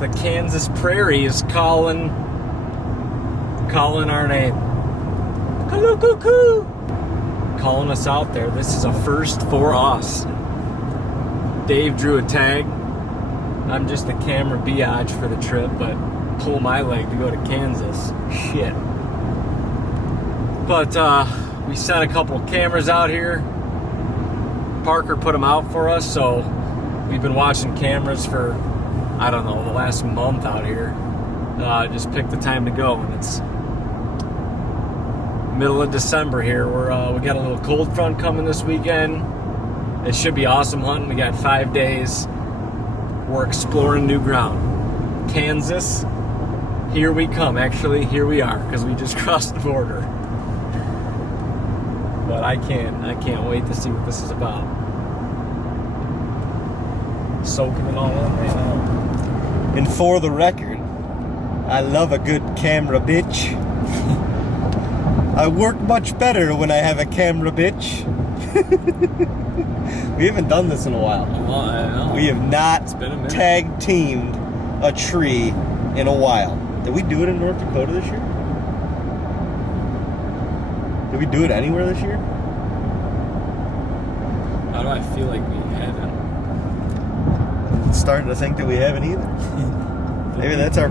The Kansas prairie is calling our name. Hello, cuckoo! Calling us out there. This is a first for us. Dave drew a tag. I'm just the camera biatch for the trip, but pull my leg to go to Kansas. Shit. But we sent a couple cameras out here. Parker put them out for us, so we've been watching cameras for, I don't know, the last month out here. Just picked the time to go, and it's middle of December here. We got a little cold front coming this weekend. It should be awesome hunting. We got 5 days. We're exploring new ground. Kansas, here we come. Actually, here we are, because we just crossed the border. But I can't wait to see what this is about. Soaking it all in right now. And for the record, I love a good camera bitch. I work much better when I have a camera bitch. We haven't done this in a while. I know. We have not tag teamed a tree in a while. Did we do it in North Dakota this year? Did we do it anywhere this year? How do I feel like we haven't? I'm starting to think that we haven't either. Maybe that's our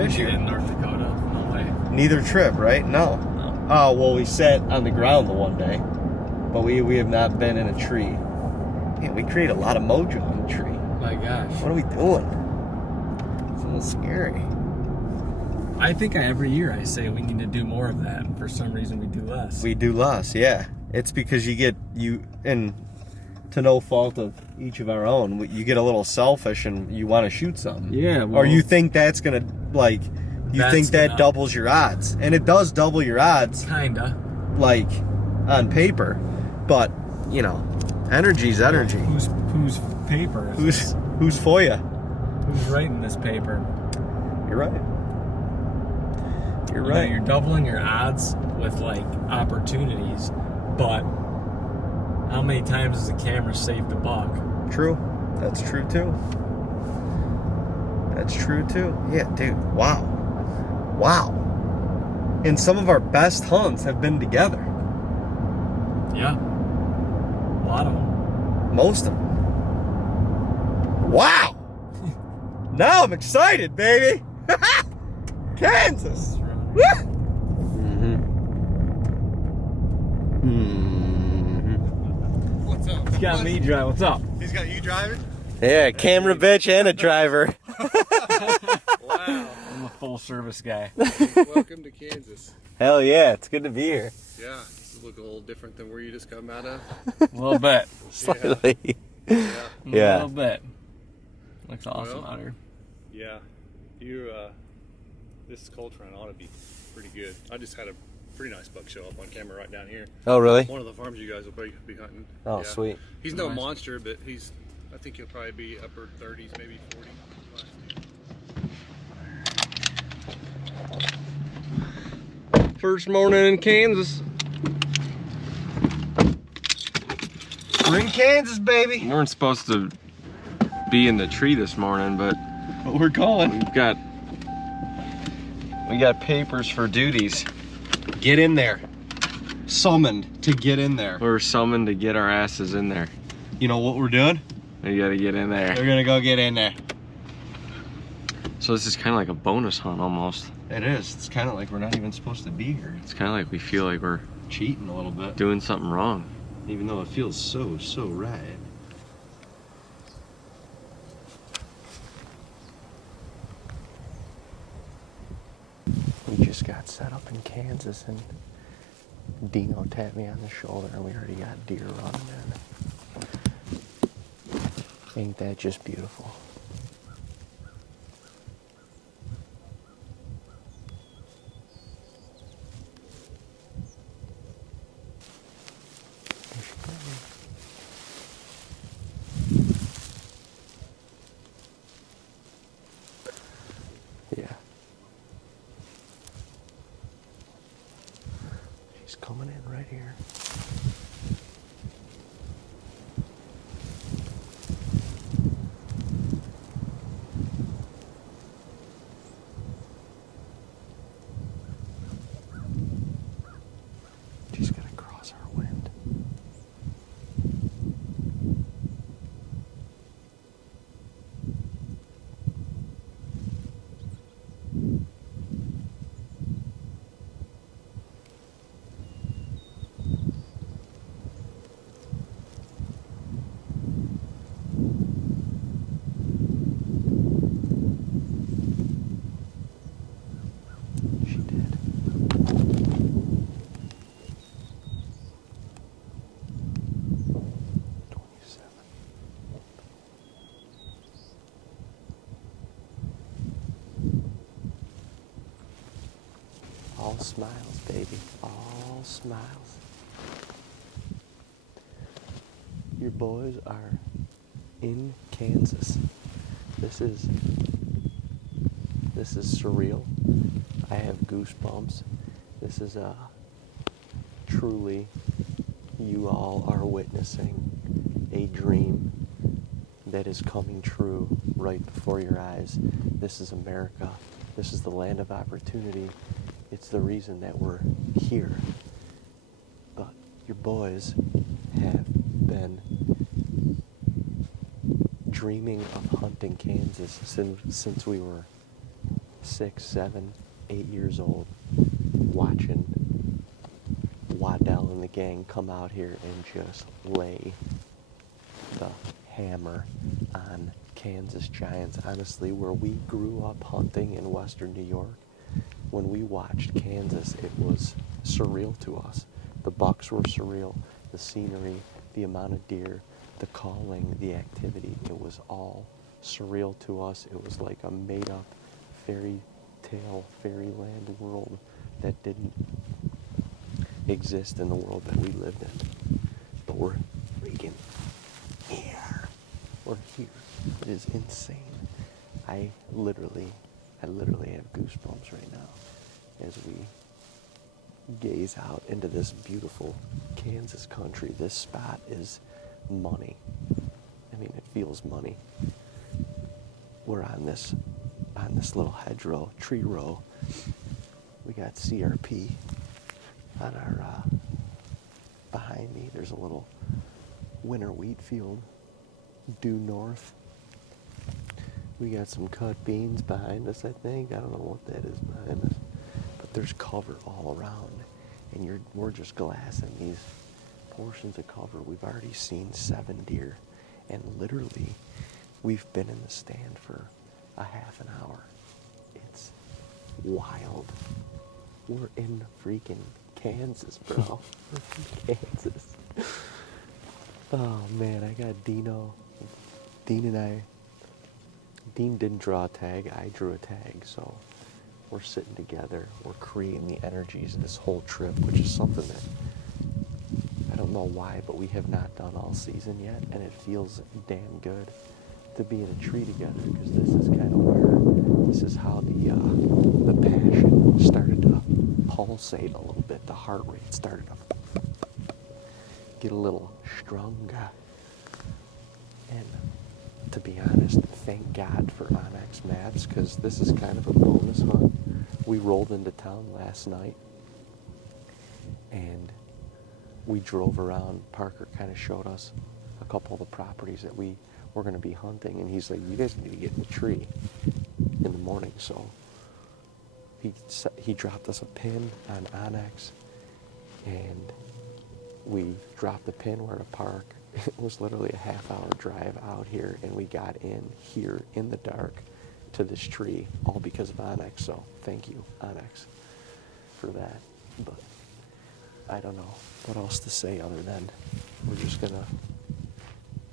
issue. In North Dakota, no way. Neither trip, right? No. Oh well, we sat on the ground the one day, but we have not been in a tree. Man, we create a lot of mojo in the tree. My gosh. What are we doing? It's a little scary. I think every year I say we need to do more of that, and for some reason we do less. We do less, yeah. It's because and to no fault of each of our own, you get a little selfish and you want to shoot something. Yeah. Well, or you think that's gonna that doubles your odds, and it does double your odds. Kinda. Like on paper, but you know, energy's energy. Whose paper? Who's for you? Who's writing this paper? You're right. You're You right. know, you're doubling your odds with like opportunities, but how many times has the camera saved a buck? True. That's true too. That's true too. Yeah, dude. Wow. And some of our best hunts have been together. Yeah. A lot of them. Most of them. Wow. Now I'm excited, baby. Kansas. Woo! What's up? He's got me driving. What's up? He's got you driving? Yeah, camera bitch and a driver. Wow. I'm a full service guy. Welcome to Kansas. Hell yeah, it's good to be here. Yeah, this look a little different than where you just come out of. A little bit. Slightly. Yeah. A Yeah. little bit. Looks awesome Well, out here. Yeah. This cold front ought to be pretty good. I just had a pretty nice buck show up on camera right down here. Oh, really? One of the farms you guys will probably be hunting. Oh, Yeah. sweet. He's no Nice. monster, but I think he'll probably be upper 30s, maybe 40. First morning in Kansas. We're in Kansas, baby. We weren't supposed to be in the tree this morning, but But we're going. we got papers for duties. Get in there. Summoned to get in there. We're summoned to get our asses in there. You know what we're doing? We gotta get in there. We're gonna go get in there. So this is kind of like a bonus hunt almost. It is. It's kind of like we're not even supposed to be here. It's kind of like we feel like we're Cheating a little bit. doing something wrong. Even though it feels so right. We just got set up in Kansas and Dino tapped me on the shoulder and we already got deer running in. Ain't that just beautiful? Yeah. She's coming in right here. All smiles, baby. All smiles. Your boys are in Kansas. This is surreal. I have goosebumps. This is truly, you all are witnessing a dream that is coming true right before your eyes. This is America. This is the land of opportunity. It's the reason that we're here. But your boys have been dreaming of hunting Kansas since we were 6, 7, 8 years old, watching Waddell and the gang come out here and just lay the hammer on Kansas giants. Honestly, where we grew up hunting in western New York, when we watched Kansas, it was surreal to us. The bucks were surreal, the scenery, the amount of deer, the calling, the activity, it was all surreal to us. It was like a made-up fairy tale, fairyland world that didn't exist in the world that we lived in. But we're freaking here. We're here. It is insane. I literally have goosebumps right now as we gaze out into this beautiful Kansas country. This spot is money. I mean, it feels money. We're on this little hedgerow, tree row. We got CRP on our behind me. There's a little winter wheat field due north. We got some cut beans behind us, I think. I don't know what that is behind us. But there's cover all around. And we're just glassing these portions of cover. We've already seen 7 deer. And literally, we've been in the stand for a half an hour. It's wild. We're in freaking Kansas, bro. We're in Kansas. Oh, man, I got Dino. Dean didn't draw a tag, I drew a tag, so we're sitting together, we're creating the energies of this whole trip, which is something that I don't know why, but we have not done all season yet, and it feels damn good to be in a tree together, because this is how the passion started to pulsate a little bit, the heart rate started to get a little stronger. And to be honest, thank God for Onyx maps, because this is kind of a bonus hunt. We rolled into town last night and we drove around. Parker kind of showed us a couple of the properties that we were going to be hunting, and he's like, you guys need to get in the tree in the morning. So he dropped us a pin on Onyx, and we dropped the pin where to park. It was literally a half-hour drive out here, and we got in here in the dark to this tree, all because of Onyx. So thank you, Onyx, for that. But I don't know what else to say other than we're just gonna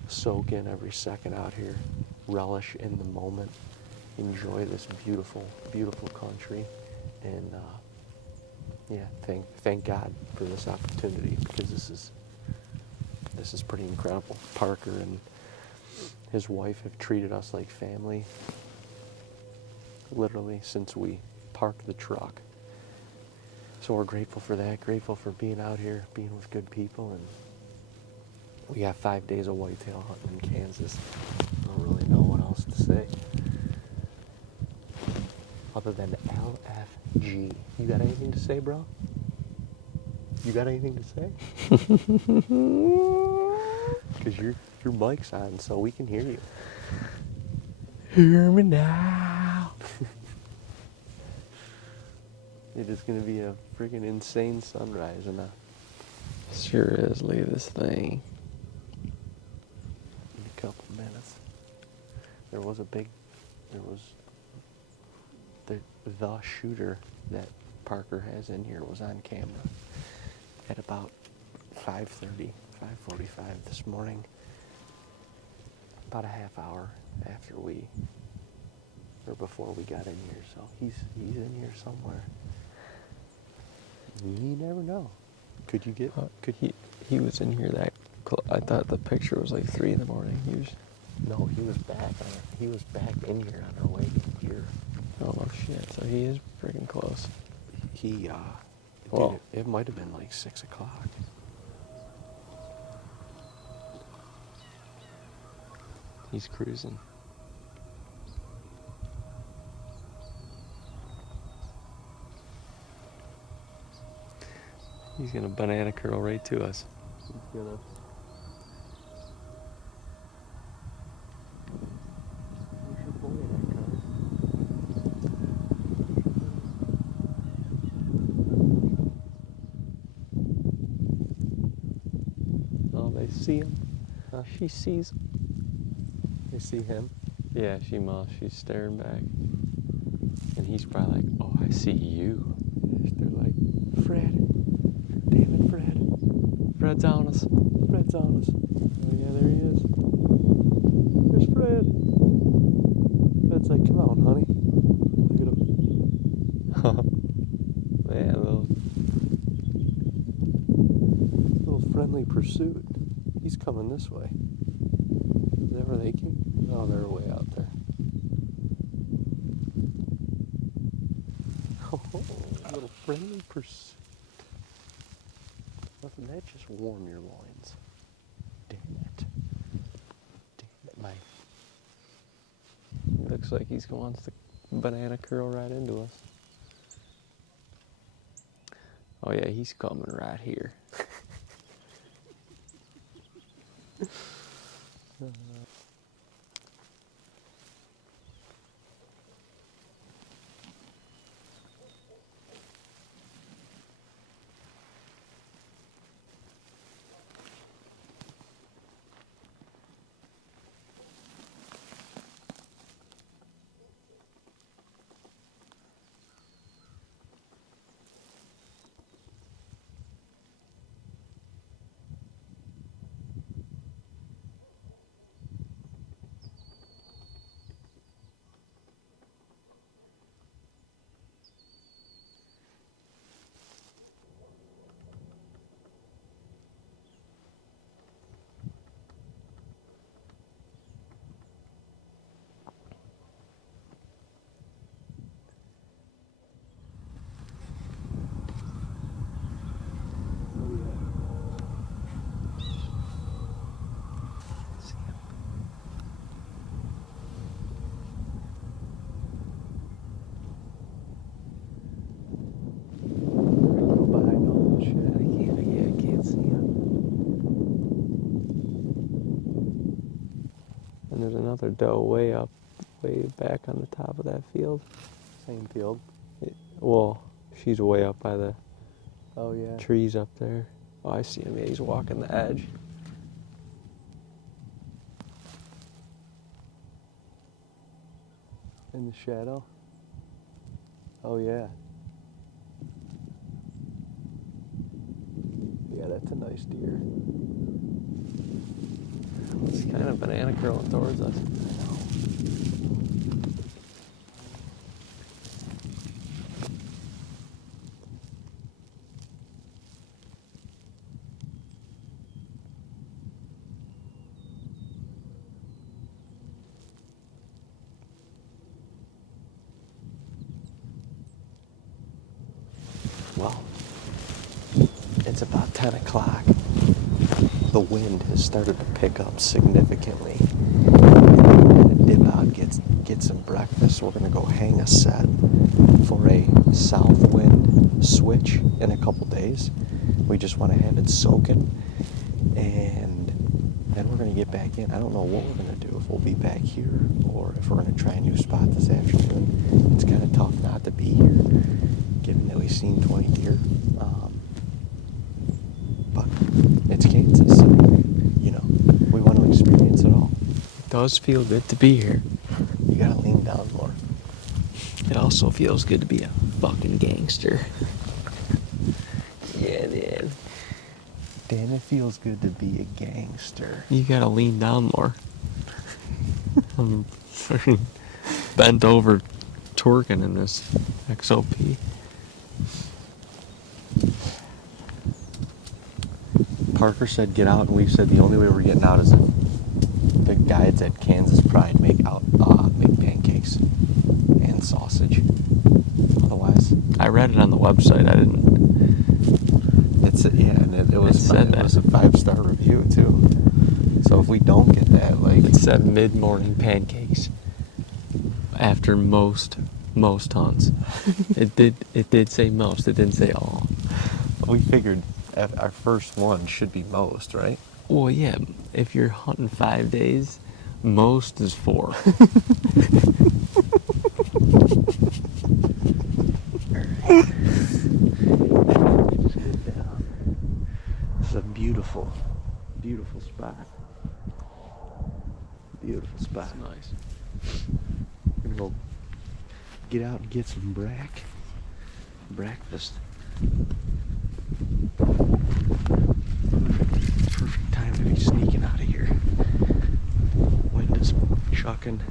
soak in every second out here, relish in the moment, enjoy this beautiful, beautiful country, and thank God for this opportunity, because this is pretty incredible. Parker and his wife have treated us like family, literally, since we parked the truck. So we're grateful for that, grateful for being out here, being with good people, and we got 5 days of whitetail hunting in Kansas. I don't really know what else to say, other than LFG. You got anything to say, bro? You got anything to say? Because your mic's on, so we can hear you. Hear me now. It is going to be a freaking insane sunrise in Sure is. Look at this thing. a couple minutes. There was the shooter that Parker has in here was on camera at about 5:30, 5:45 this morning, about a half hour after before we got in here. So he's in here somewhere. You never know. Could you get? Could he was in here that I thought the picture was like 3 in the morning. No, he was back. He was back in here on our way here. Oh no shit. So he is freaking close. He Well- dude, it might have been like 6 o'clock. He's cruising. He's gonna banana curl right to us. He's gonna. Where's your boy at, cuz? Oh, they see him. Huh? She sees him. You see him? Yeah, she's staring back. And he's probably like, oh, I see you. They're like, Fred. Damn it, Fred. Fred's on us. Fred's on us. Oh, yeah, there he is. There's Fred. Fred's like, come on, honey. Look at him. Man, Little friendly pursuit. He's coming this way. Is that where they came? Oh, they're way out there. Oh, little friendly pursuit. Doesn't that just warm your loins? Damn it. Damn it, Mike. looks like he wants to banana curl right into us. Oh yeah, he's coming right here. Behind all that shit. I can't see him. And there's another doe way back on the top of that field. Same field. Well, she's way up by the Oh yeah. trees up there. Oh, I see him. Yeah, he's walking the edge. In the shadow. Oh yeah. Yeah, that's a nice deer. He's kind of banana curling towards us. Well, it's about 10 o'clock. The wind has started to pick up significantly. We're gonna dip out, get some breakfast. We're gonna go hang a set for a south wind switch in a couple days. We just want to have it soaking, and then we're gonna get back in. I don't know what we're gonna do, if we'll be back here or if we're gonna try a new spot this afternoon. It's kind of tough not to be here, given that we've seen 20 deer. But it's Kansas, so, you know, we want to experience it all. It does feel good to be here. You gotta lean down more. It also feels good to be a fucking gangster. Yeah, man. Damn, it feels good to be a gangster. You gotta lean down more. I'm freaking bent over twerking in this XOP. Parker said get out, and we said the only way we're getting out is if the guides at Kansas Pride make pancakes and sausage. Otherwise, I read it on the website. I didn't. it was said it was a 5-star review too. So if we don't get that, like, It said mid-morning pancakes after most hunts. It did say most. It didn't say all. we figured our first one should be most, right? Well, yeah. If you're hunting 5 days, most is 4. This is a beautiful, beautiful spot. Beautiful spot. That's nice. We're gonna go get out and get some breakfast. Perfect time to be sneaking out of here. Wind is chucking.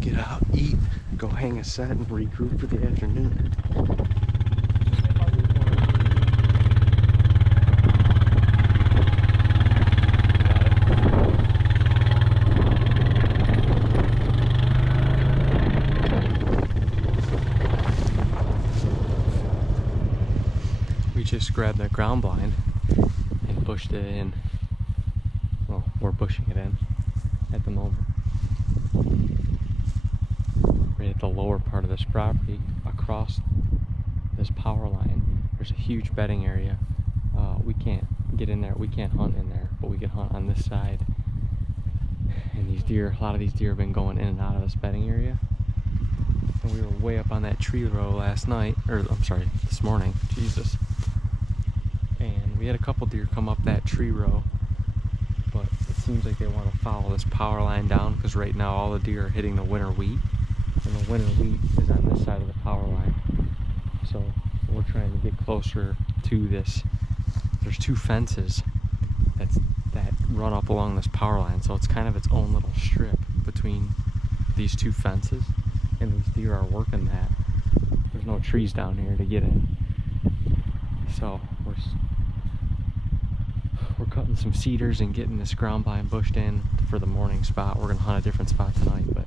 Get out, eat, go hang a set, and regroup for the afternoon. Just grabbed that ground blind and pushed it in. Well, we're pushing it in at the moment. Right at the lower part of this property, across this power line, there's a huge bedding area. We can't get in there, we can't hunt in there, but we can hunt on this side. And these deer, a lot of these deer have been going in and out of this bedding area. And we were way up on that tree row last night, or I'm sorry, this morning, Jesus. And we had a couple deer come up that tree row, but it seems like they want to follow this power line down, because right now all the deer are hitting the winter wheat, and the winter wheat is on this side of the power line. So we're trying to get closer to this. There's 2 fences that run up along this power line, so it's kind of its own little strip between these 2 fences, and these deer are working that. There's no trees down here to get in, so we're cutting some cedars and getting this ground blind bushed in for the morning spot. We're gonna hunt a different spot tonight, but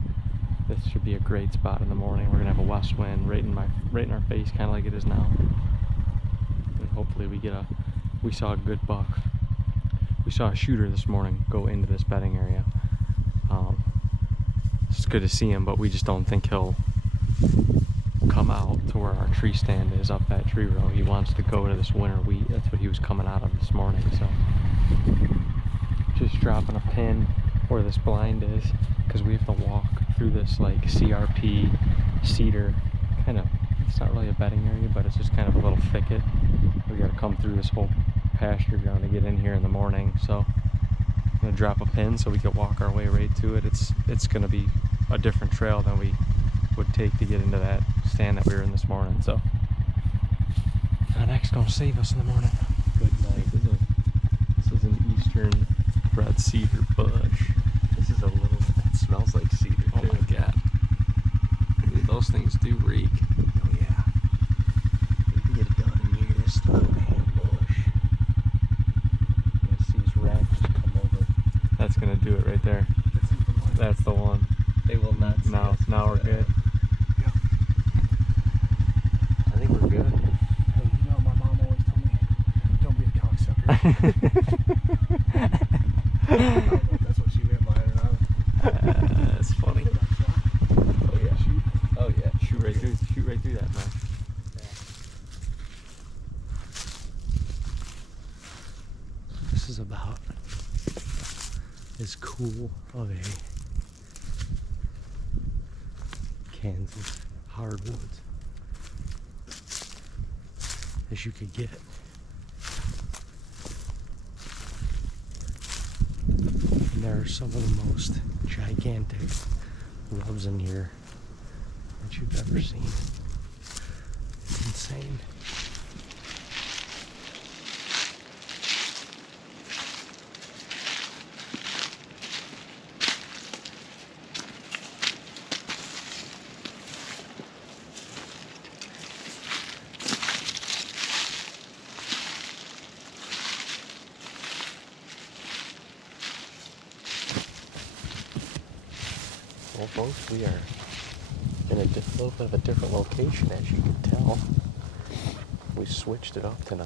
this should be a great spot in the morning. We're gonna have a west wind right in our face, kind of like it is now, and hopefully we saw a good buck. We saw a shooter this morning go into this bedding area. It's good to see him, but we just don't think he'll come out to where our tree stand is up that tree row. He wants to go to this winter wheat. That's what he was coming out of this morning. So just dropping a pin where this blind is, because we have to walk through this like CRP cedar kind of, it's not really a bedding area, but it's just kind of a little thicket. We got to come through this whole pasture ground to get in here in the morning. So I'm gonna drop a pin so we can walk our way right to it. It's gonna be a different trail than we would take to get into that stand that we were in this morning. So our neck's gonna save us in the morning. Good night. This is an eastern red cedar bush. This is a little, it smells like cedar too. Oh my god. Dude, those things do reek. Oh yeah. You can get it done in here, this little damn bush. You see these rats just come over. That's gonna do it right there. That's the one. They will not see us. Now we're good. I think we're good. Hey, you know, my mom always told me, don't be a cocksucker. I don't know if that's what she meant by it or not. That's funny. Oh yeah. Oh yeah. Shoot right through that, man. This is about as cool of a Kansas hardwoods as you could get. And there are some of the most gigantic rubs in here that you've ever seen. It's insane. Well, folks, we are in a little bit of a different location, as you can tell. We switched it up tonight.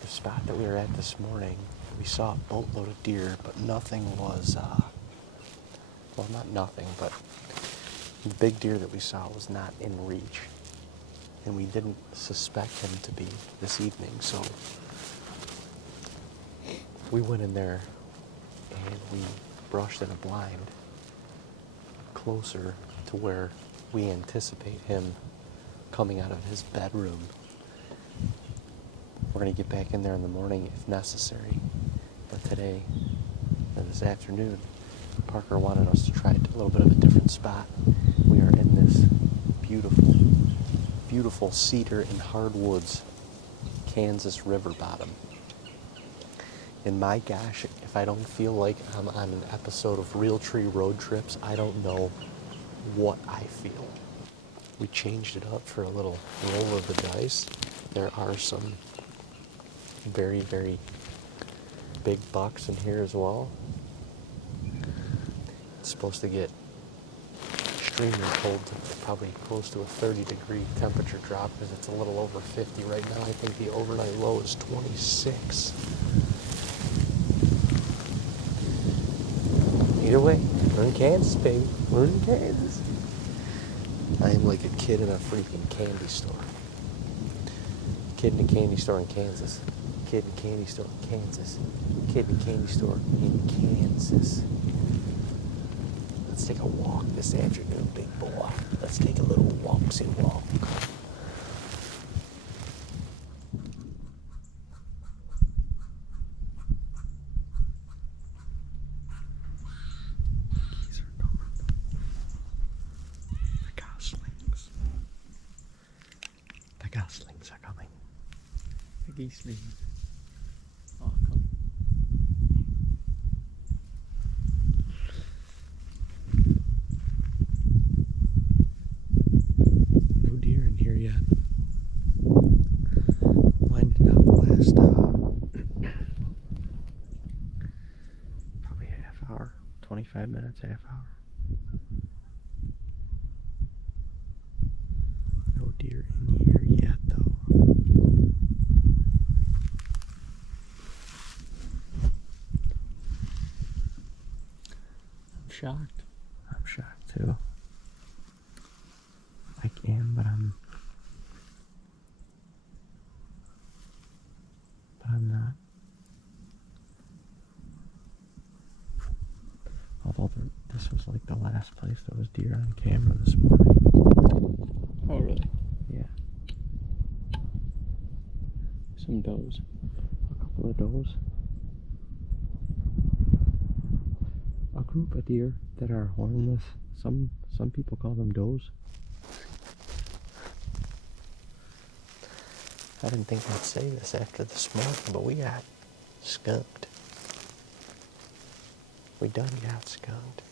The spot that we were at this morning, we saw a boatload of deer, but nothing was, well, not nothing, but the big deer that we saw was not in reach. And we didn't suspect him to be this evening, so we went in there and we brushed in a blind closer to where we anticipate him coming out of his bedroom. We're going to get back in there in the morning if necessary. But today, or this afternoon, Parker wanted us to try a little bit of a different spot. We are in this beautiful, beautiful cedar and hardwoods Kansas river bottom. And my gosh, if I don't feel like I'm on an episode of Realtree Road Trips, I don't know what I feel. We changed it up for a little roll of the dice. There are some very, very big bucks in here as well. It's supposed to get extremely cold, probably close to a 30-degree temperature drop because it's a little over 50 right now. I think the overnight low is 26. Either way, we're in Kansas, baby. We're in Kansas. I am like a kid in a freaking candy store. Kid in a candy store in Kansas. Kid in a candy store in Kansas. Kid in a candy store in Kansas. Let's take a walk this afternoon, big boy. Let's take a little walksy walk. Geese are coming. The goslings. The goslings are coming. The geese are coming. No deer in here yet. Winding down the last, probably half hour, 25 minutes, half hour. No deer in here yet, though. I'm shocked. I'm shocked too. I am, but I'm not. Although this was like the last place that was deer on camera this morning. Oh, really? Yeah, Some does. a couple of does. A group of deer that are hornless. Some people call them does. I didn't think I'd say this after this morning, but we got skunked. We done got skunked.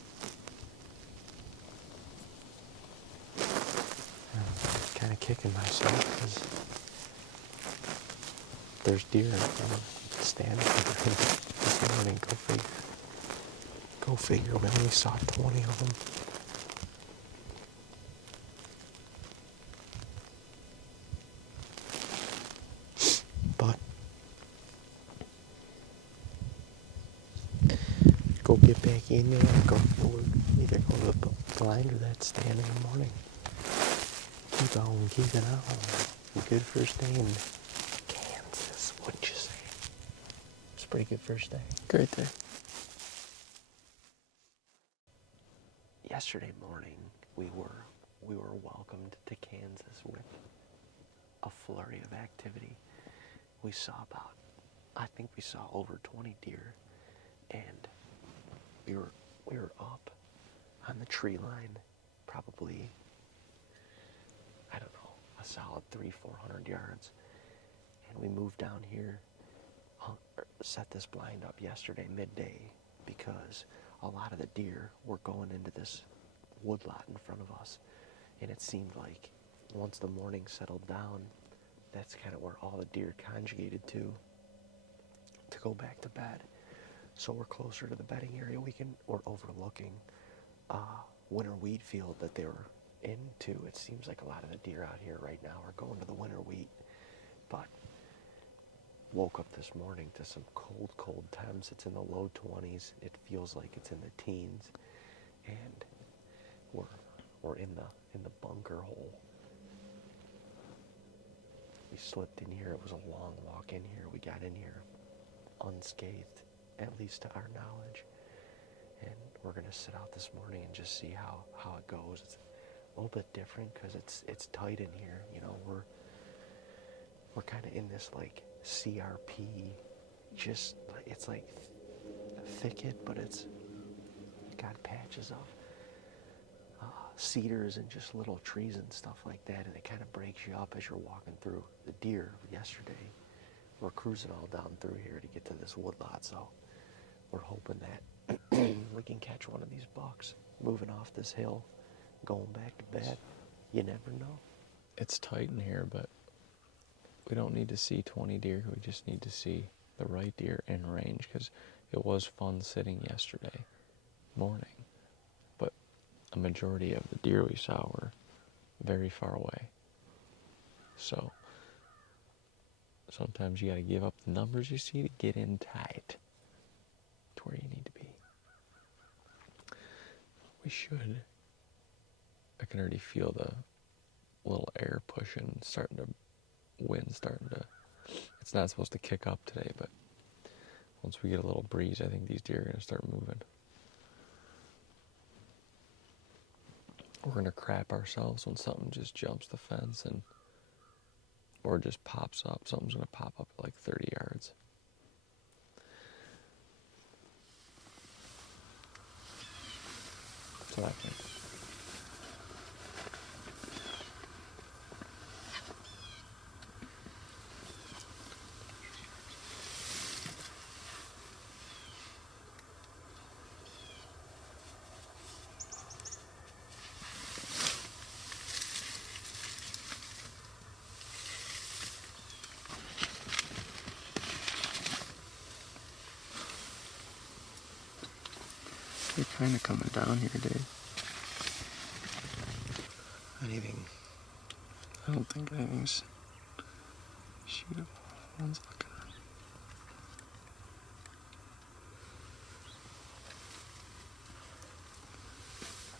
I'm kind of kicking myself because there's deer standing there this morning. Go figure. Go figure. We only saw 20 of them. But go get back in there and we'll either go to the blind or that stand in the morning. Keep on keeping on. Good first day in Kansas, wouldn't you say? It's a pretty good first day. Great day. Yesterday morning, we were welcomed to Kansas with a flurry of activity. We saw I think we saw over 20 deer, and we were up on the tree line, probably, I don't know, a solid 300-400 yards, and we moved down here, set this blind up yesterday midday because a lot of the deer were going into this woodlot in front of us, and it seemed like once the morning settled down, that's kind of where all the deer conjugated to go back to bed. So we're closer to the bedding area. We're overlooking winter wheat field that they were into. It seems like a lot of the deer out here right now are going to the winter wheat. But woke up this morning to some cold temps. It's in the low 20s. It feels like it's in the teens. And we're in the bunker hole. We slipped in here. It was a long walk in here. We got in here unscathed, at least to our knowledge. And we're gonna sit out this morning and just see how it goes. It's a little bit different because it's tight in here. You know, we're kind of in this like CRP, just it's like a thicket, but it's got patches of cedars and just little trees and stuff like that, and it kind of breaks you up as you're walking through. The deer yesterday, we're cruising all down through here to get to this woodlot, so we're hoping that we can catch one of these bucks moving off this hill, going back to bed. You never know. It's tight in here, but we don't need to see 20 deer. We just need to see the right deer in range, because it was fun sitting yesterday morning, but a majority of the deer we saw were very far away. So sometimes you got to give up the numbers you see to get in tight to where you need to be. We should. I can already feel the little air pushing, wind starting to, it's not supposed to kick up today, but once we get a little breeze, I think these deer are going to start moving. We're going to crap ourselves when something just jumps the fence or just pops up. Something's going to pop up at like 30 yards. That's what I think. They're kind of coming down here, Dave. Anything? I don't think anything's shootable. One's looking.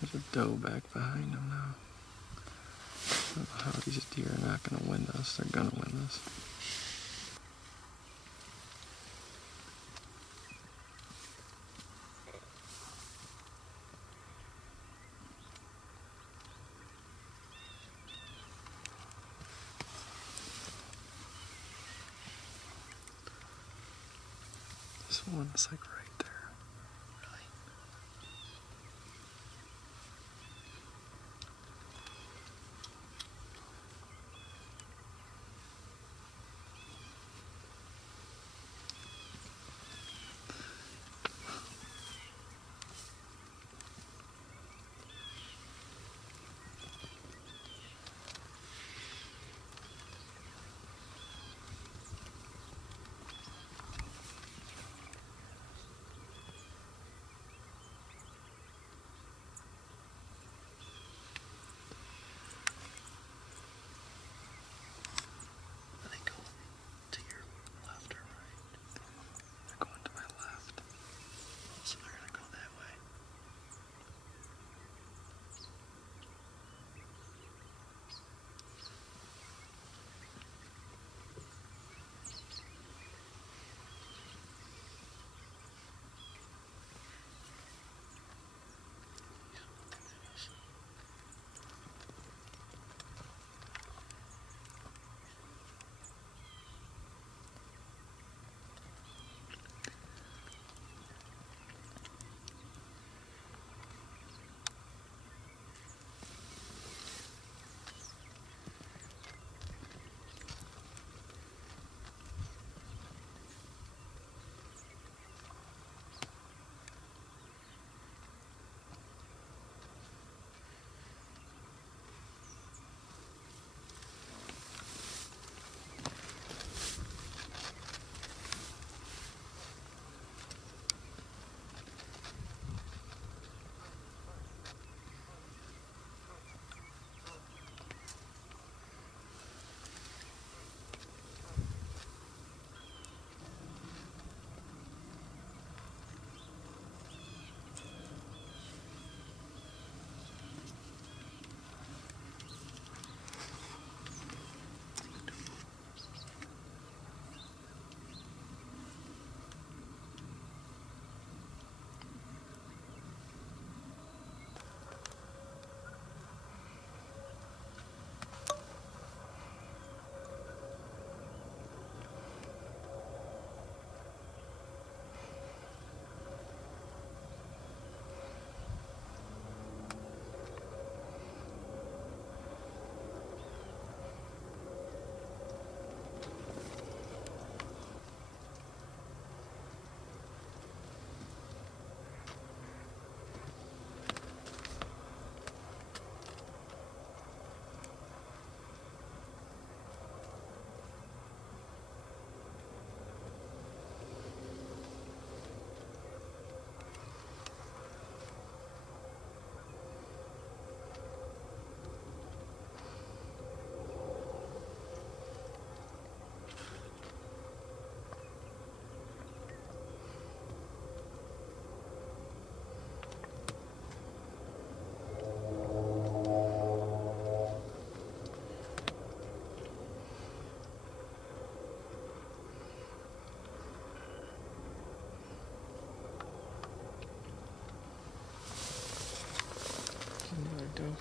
There's a doe back behind him now. I don't know how these deer are not going to win this. They're going to win this. This one's like right there. Really?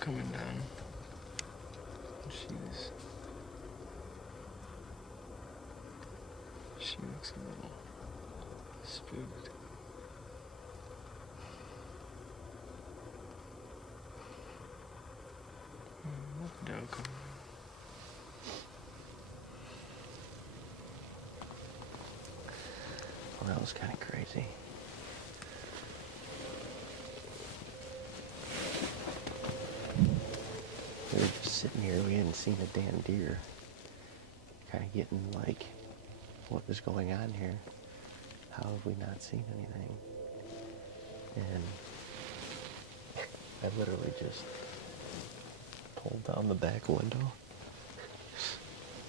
coming down. She looks a little spooked. Doe coming. Well, that was kind of crazy. We were just sitting here, we hadn't seen a damn deer. Kind of getting like, what is going on here? How have we not seen anything? And I literally just pulled down the back window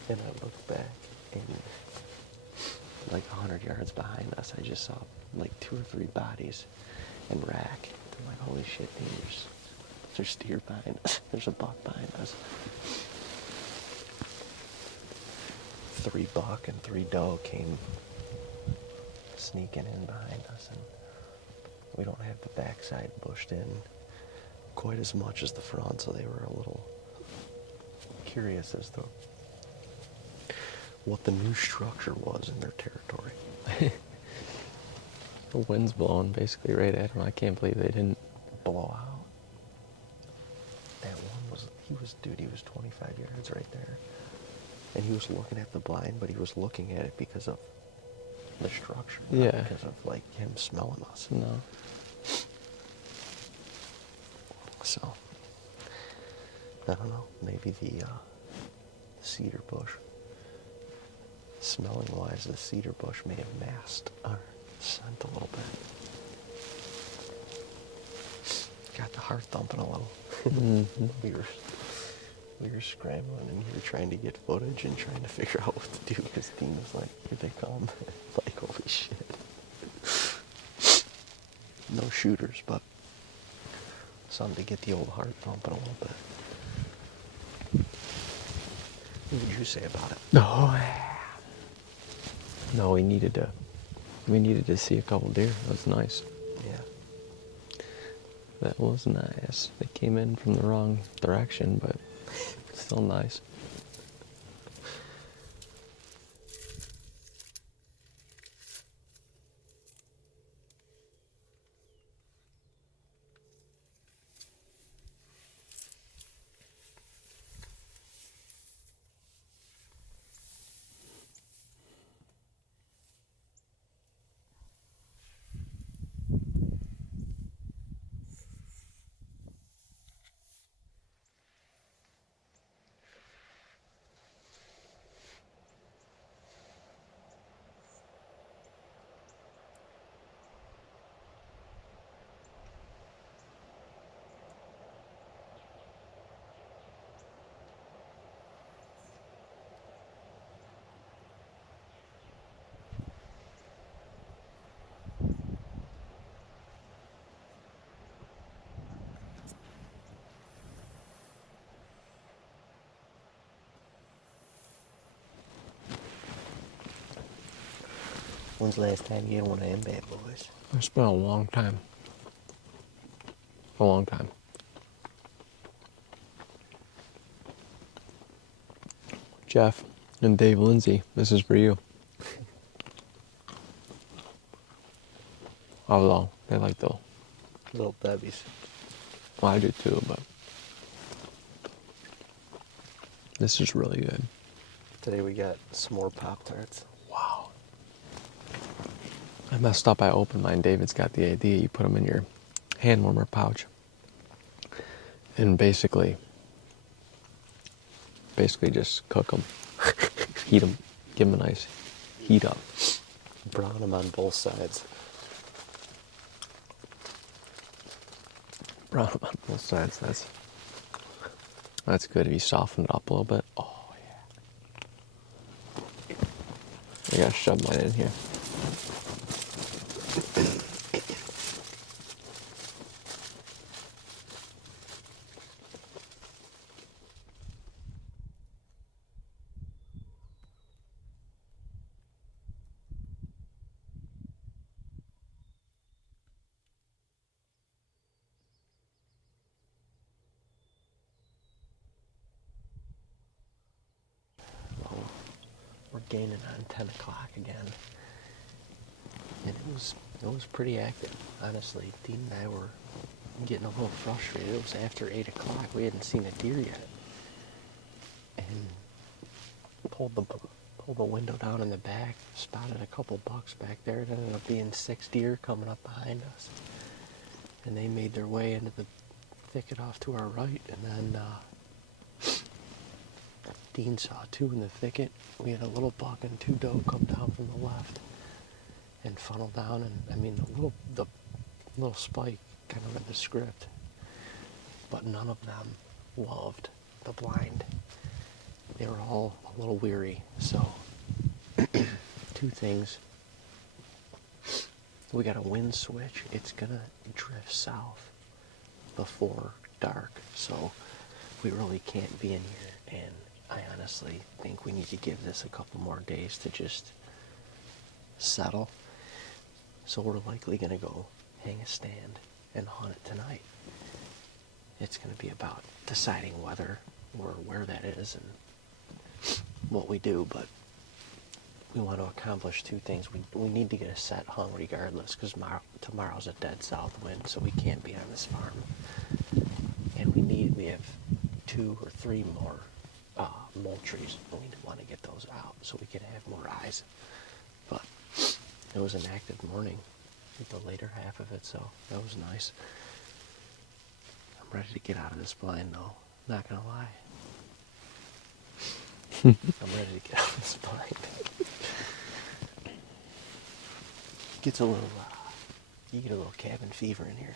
and I looked back and like 100 yards behind us, I just saw like 2 or 3 bodies and rack. I'm like, holy shit, dude, there's deer behind us. There's a buck behind us. 3 buck and 3 doe came sneaking in behind us, and we don't have the backside bushed in quite as much as the front, so they were a little curious as to what the new structure was in their territory. The wind's blowing basically right at him. I can't believe they didn't Blow out. That one was, he was 25 yards right there. And he was looking at the blind, but he was looking at it because of the structure. Not Yeah. because of like him smelling us. No. So, I don't know, maybe the cedar bush, smelling wise, the cedar bush may have masked our scent a little bit. Got the heart thumping a little. Mm-hmm. We were scrambling and we were trying to get footage and trying to figure out what to do because Dean was like, here they come. Like, holy shit. No shooters, but something to get the old heart thumping a little bit. What did you say about it? No, we needed to see a couple deer. That was nice. Yeah. That was nice. They came in from the wrong direction, but still nice. When's the last time you had one of them bad boys? It's been a long time. A long time. Jeff and Dave Lindsay, this is for you. Although they like the, Little Debbie's. well, I do too, but this is really good. Today we got some more Pop-Tarts. Wow. I messed up. I opened mine. David's got the idea. You put them in your hand warmer pouch. And basically just cook them. Heat them. Give them a nice heat up. Brown them on both sides. Brown them on both sides. That's good. If you soften it up a little bit. Oh, yeah. I gotta shove mine in here. gaining on 10 o'clock again. And it was pretty active, honestly. Dean and I were getting a little frustrated. It was after 8 o'clock. We hadn't seen a deer yet. And pulled the window down in the back, spotted a couple bucks back there. It ended up being 6 deer coming up behind us. And they made their way into the thicket off to our right. And then Dean saw 2 in the thicket. We had a little buck and 2 doe come down from the left and funnel down. And I mean, the little spike kind of read the script, but none of them loved the blind. They were all a little weary. So 2 things. We got a wind switch. It's gonna drift south before dark, so we really can't be in here. And I honestly think we need to give this a couple more days to just settle. So we're likely gonna go hang a stand and hunt it tonight. It's gonna be about deciding whether or where that is and what we do, but we want to accomplish 2 things. We need to get a set hung regardless, because tomorrow's a dead south wind, so we can't be on this farm. And we have 2 or 3 more moultries. We want to get those out so we can have more eyes. But it was an active morning with the later half of it, so that was nice. I'm ready to get out of this blind though, not gonna lie. I'm ready to get out of this blind. Gets a little, you get a little cabin fever in here.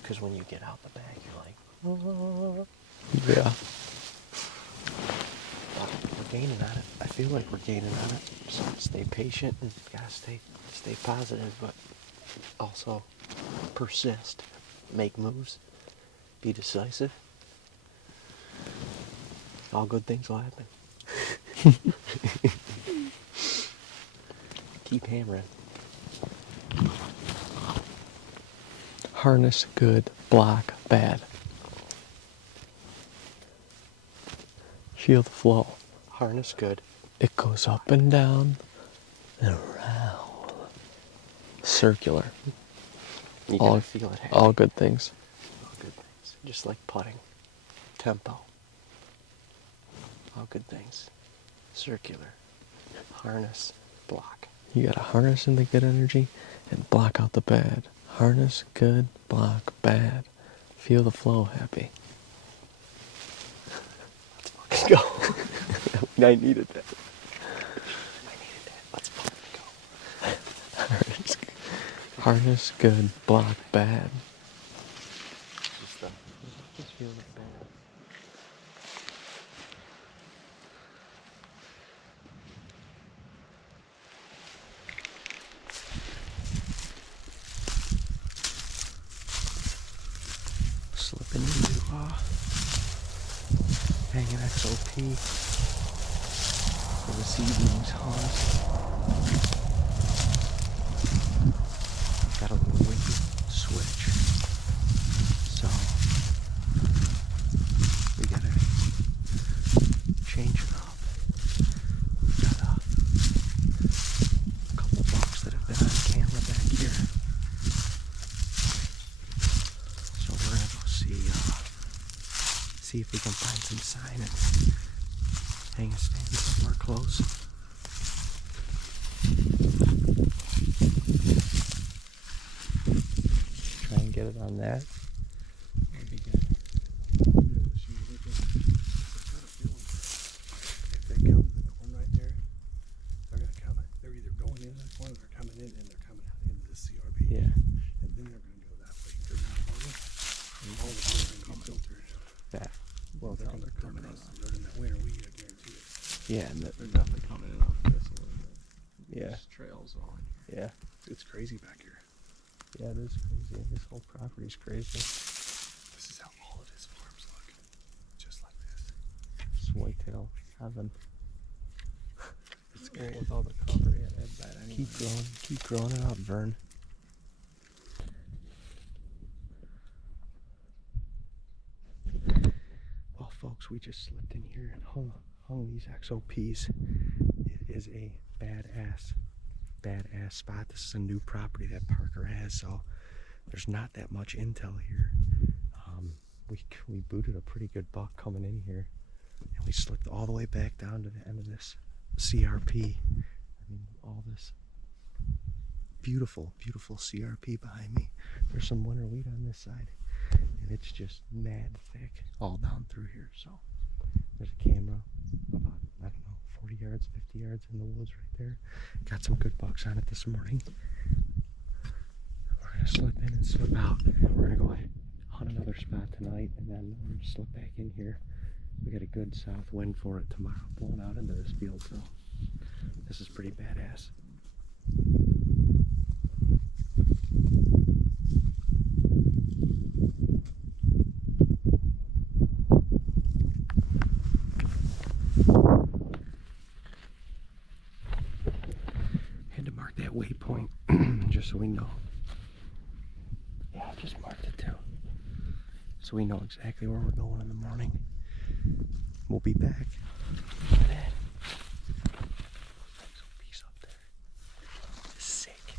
Because when you get out the back, you're like, oh. Yeah. But we're gaining on it. I feel like we're gaining on it. So stay patient and gotta stay positive, but also persist. Make moves. Be decisive. All good things will happen. Keep hammering. Harness good, block bad. Feel the flow. Harness good. It goes up and down and around. Circular. You gotta feel it happen. All good things. All good things. Just like putting. Tempo. All good things. Circular. Harness. Block. You gotta harness in the good energy and block out the bad. Harness good, block bad. Feel the flow, happy. Let's fucking go. I needed that. Let's fucking go. Harness good, block bad. Just feel it bad. Slipping into hanging XOP for this evening's hunt. Got a little windy switch, so we gotta change it up. We've got a couple bucks that have been on camera back here, so we're gonna go see if we can find some sign and hang a stand somewhere close. Try and get it on that. That'd be good. If they come to the corn right there, they're gonna come. They're either going into the corn or they're coming in and they're coming out into the CRB. Yeah. And then they're gonna go that way. They're not going. All the deer are gonna be filtered. That. Well, they're gonna come across the road in that winter wheat, I guarantee it. Yeah, and They're definitely coming in off this a little bit. yeah, There's trails all in here. yeah, It's crazy back here. yeah. It is crazy. This whole property's crazy. This is how all of his farms look. Just like this. It's whitetail heaven. It's Well, great. with all the cover, yeah, that's bad anyway. Keep growing it up, Vern. Well, folks, we just slipped in here and hung these XOPs. is a badass spot. This is a new property that Parker has, so there's not that much intel here. We booted a pretty good buck coming in here, and we slipped all the way back down to the end of this CRP. I mean, all this beautiful CRP behind me. There's some winter wheat on this side, and it's just mad thick all down through here. So there's a camera about, I don't know, 40 yards, 50 yards in the woods right there. Got some good bucks on it this morning. We're gonna slip in and slip out. We're gonna go hunt another spot tonight, and then we're gonna slip back in here. We got a good south wind for it tomorrow, blowing out into this field, so this is pretty badass. Had to mark that waypoint just so we know. Yeah, I just marked it too, so we know exactly where we're going in the morning. We'll be back. Look at that. There's a piece up there. Sick.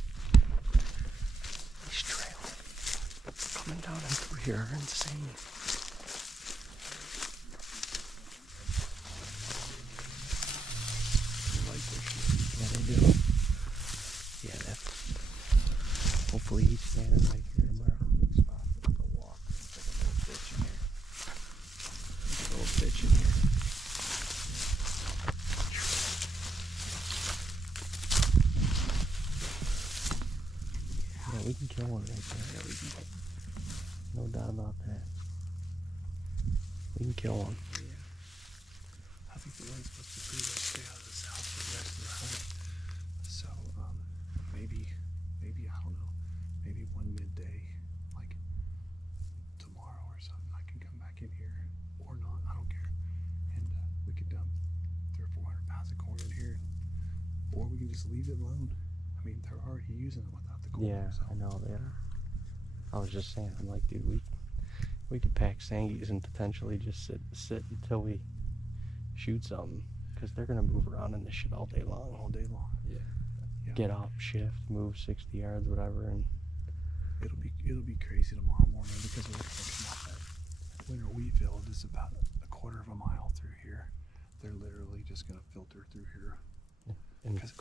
These trails coming down and through here are insane. Yeah, they do. Yeah, that's. Hopefully he's standing right here tomorrow. Good spot for him to walk. It's like a little bitch in here. Little bitch in here. Yeah, we can kill one right there. Yeah, we can. No doubt about that. We can kill one. Yeah. I think the wind's supposed to be pretty good. Stay out of the south for the rest of the hunt. So, maybe I don't know. Maybe one midday, like tomorrow or something, I can come back in here, or not. I don't care. And we could dump 300 or 400 pounds of corn in here, or we can just leave it alone. I mean, they're already using it without the corn. Yeah, so. I know they are. I was just saying, I'm like, dude, we could pack Sangies and potentially just sit until we shoot something, because they're gonna move around in this shit all day long. All day long. Yeah. Get up, shift, move 60 yards, whatever, and It'll be crazy tomorrow morning because we're gonna come out that winter wheat field is about a quarter of a mile through here. They're literally just gonna filter through here. go there's-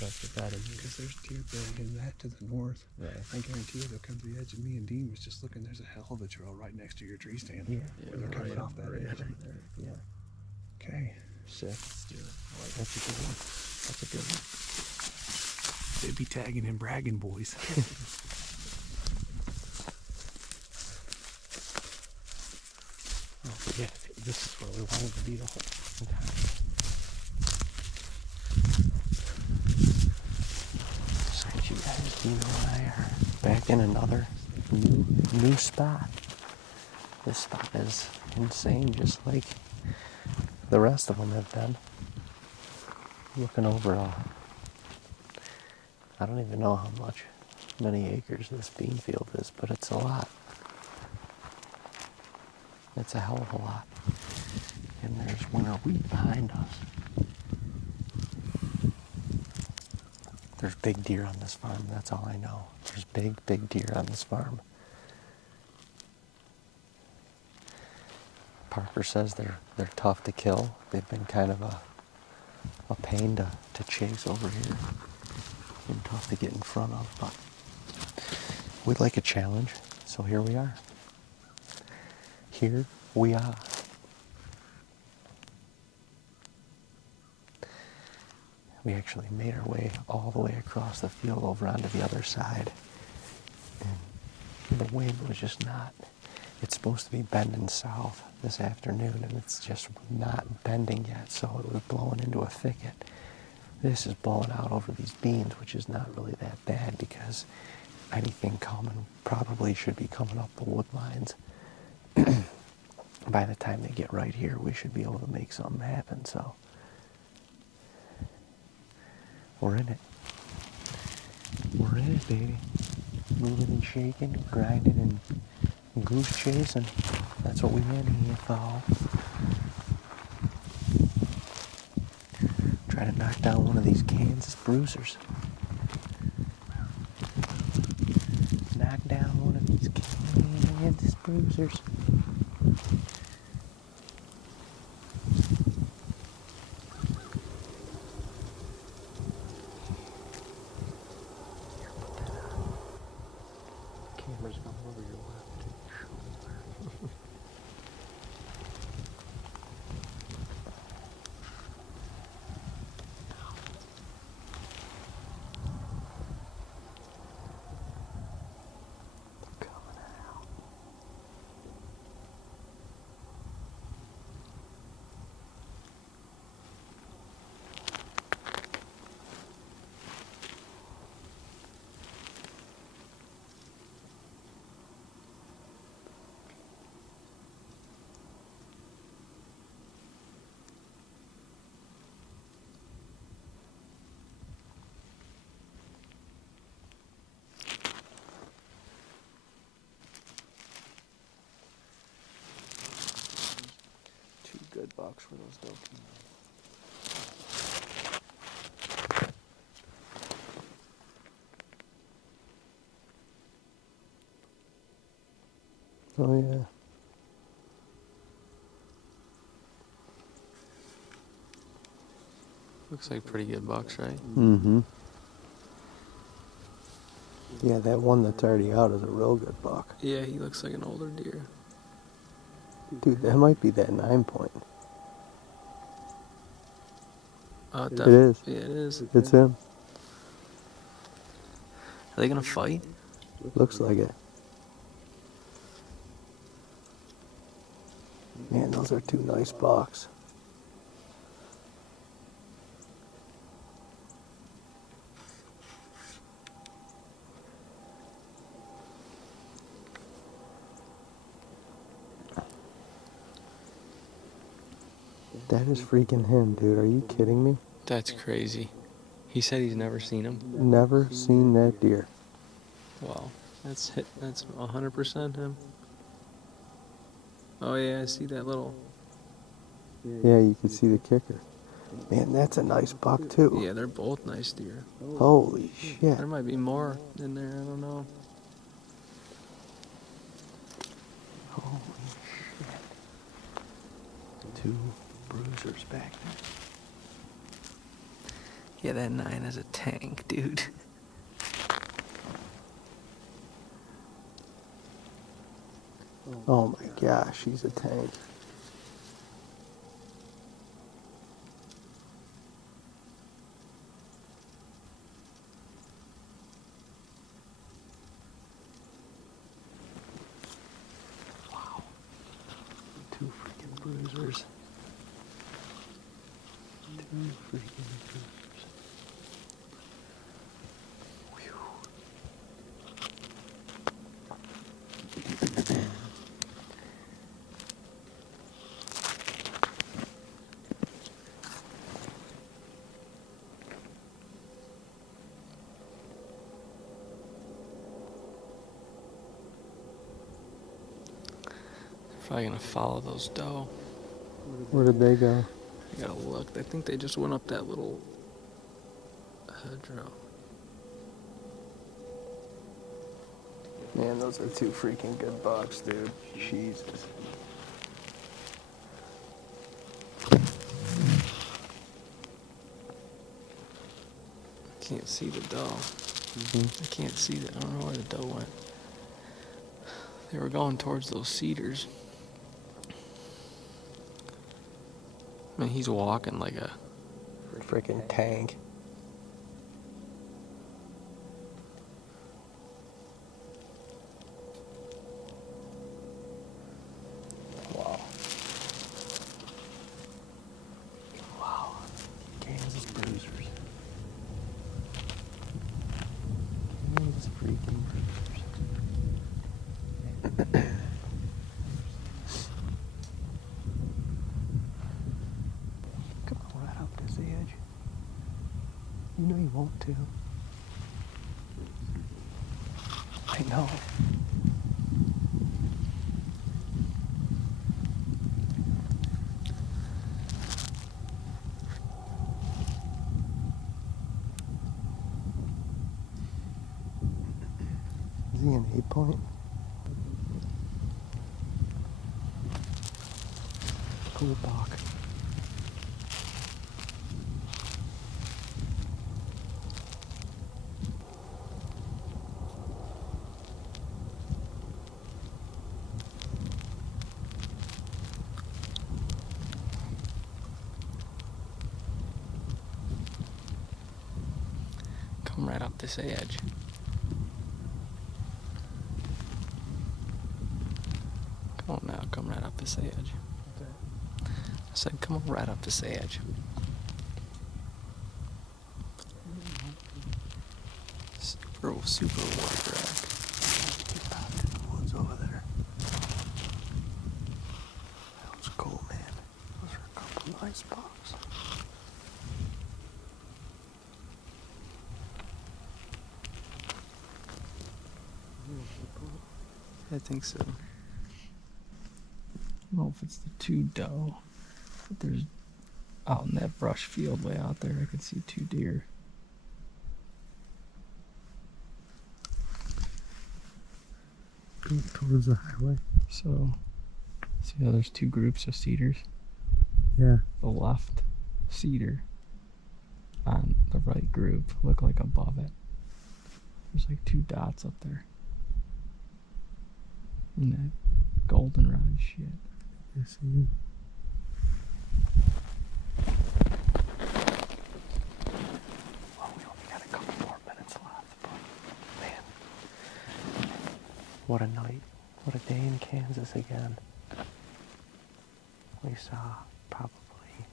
back to that. Because there's deer bedding in that to the north. Right. I guarantee you they'll come to the edge. And me and Dean was just looking. There's a hell of a trail right next to your tree stand. Yeah. Where they're coming off that edge. Yeah. Okay. Sick. Let's do it. I like That's a good one. That's a good one. They'd be tagging and bragging, boys. Oh, yeah, this is where we wanted to be the whole time. So you guys, Dino and I are back in another new spot. This spot is insane, just like the rest of them have been. Looking over I don't even know how many acres this bean field is, but it's a lot. It's a hell of a lot. And there's winter wheat behind us. There's big deer on this farm, that's all I know. There's big deer on this farm. Parker says they're tough to kill. They've been kind of a pain to chase over here. And tough to get in front of, but we'd like a challenge, so here we are. Here we are. We actually made our way all the way across the field over onto the other side. And the wind was just not, it's supposed to be bending south this afternoon, and it's just not bending yet, so it was blowing into a thicket. This is blowing out over these beans, which is not really that bad because anything coming probably should be coming up the wood lines. By the time they get right here, we should be able to make something happen, so we're in it. We're in it, baby. Moving and shaking, grinding and goose chasing. That's what we in here for. Try to knock down one of these Kansas bruisers. Knock down one of these Kansas bruisers. Here, put that on. Camera's going over your left shoulder. Coming out. Two good bucks for those doe Oh yeah. Looks like pretty good bucks, right? Mm-hmm. Yeah, that one that's already out is a real good buck. Yeah, he looks like an older deer. Dude, that might be that 9-point. It is. Yeah, it is. It's him. Are they gonna fight? Looks like it. Man, those are two nice bucks. That is freaking him, dude. Are you kidding me? That's crazy. He said he's never seen him. Never seen that deer. Wow, that's 100% him. Oh yeah, I see that little. Yeah, you can see the kicker. Man, that's a nice buck, too. Yeah, they're both nice deer. Holy shit. There might be more in there. I don't know. Holy shit. Two bruisers back there. Yeah, that 9 is a tank, dude. Oh my gosh, he's a tank. Wow. Two freaking bruisers. Two freaking bruisers. Whew. Probably gonna follow those doe. Where did they go? I gotta look. I think they just went up that little hedgerow. Man, those are two freaking good bucks, dude. Jesus. Can't see the doe. I can't see that. I don't know where the doe went. They were going towards those cedars. I mean, he's walking like a. Freaking tank. Wow. Wow. Kansas bruisers. Kansas freaking bruisers. Come on, right up this edge. You know you want to. I know. an 8-point? Cool buck. Come right up this edge. Come on now, come right up this edge. I said, come on right up this edge. Super wide rack. Woods over there. That was cool, man. Those are a couple nice bucks. I think so. I don't know if it's the two doe, but there's out in that brush field way out there, I can see 2 deer. Go towards the highway. So, see how there's 2 groups of cedars? Yeah. The left cedar on the right group look like above it. There's like 2 dots up there. And that goldenrod shit. I see you. Well, we only got a couple more minutes left, but man, what a night. What a day in Kansas again. We saw probably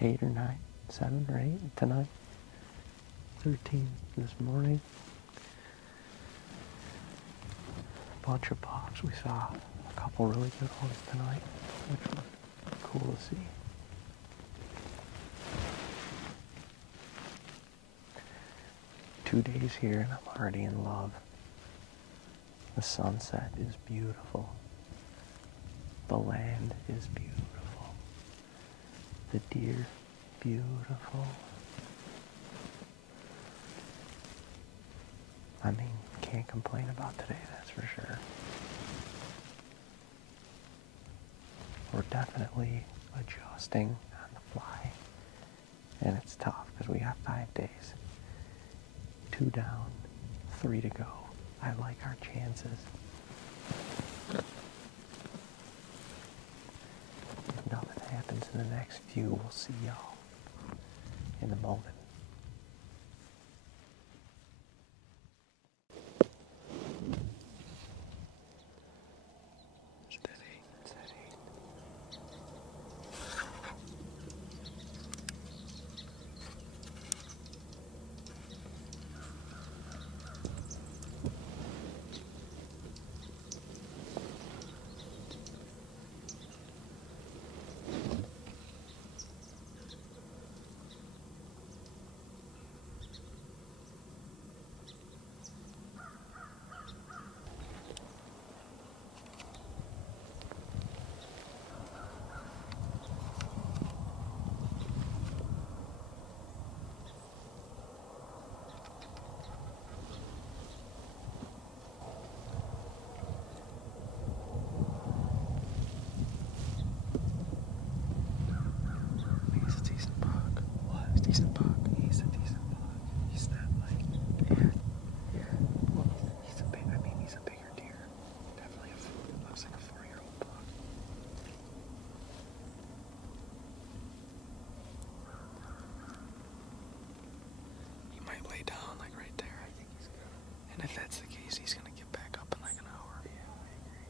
8 or 9, 7 or 8 tonight. 13 this morning. Bunch of bucks. We saw a couple really good ones tonight, which was cool to see. Two days here and I'm already in love. The sunset is beautiful. The land is beautiful. The deer, beautiful. I mean, can't complain about today, that's for sure. We're definitely adjusting on the fly. And it's tough because we got 5 days. 2 down, 3 to go. I like our chances. If nothing happens in the next few, we'll see y'all in the moment. If that's the case, he's gonna get back up in like an hour. Yeah, I agree.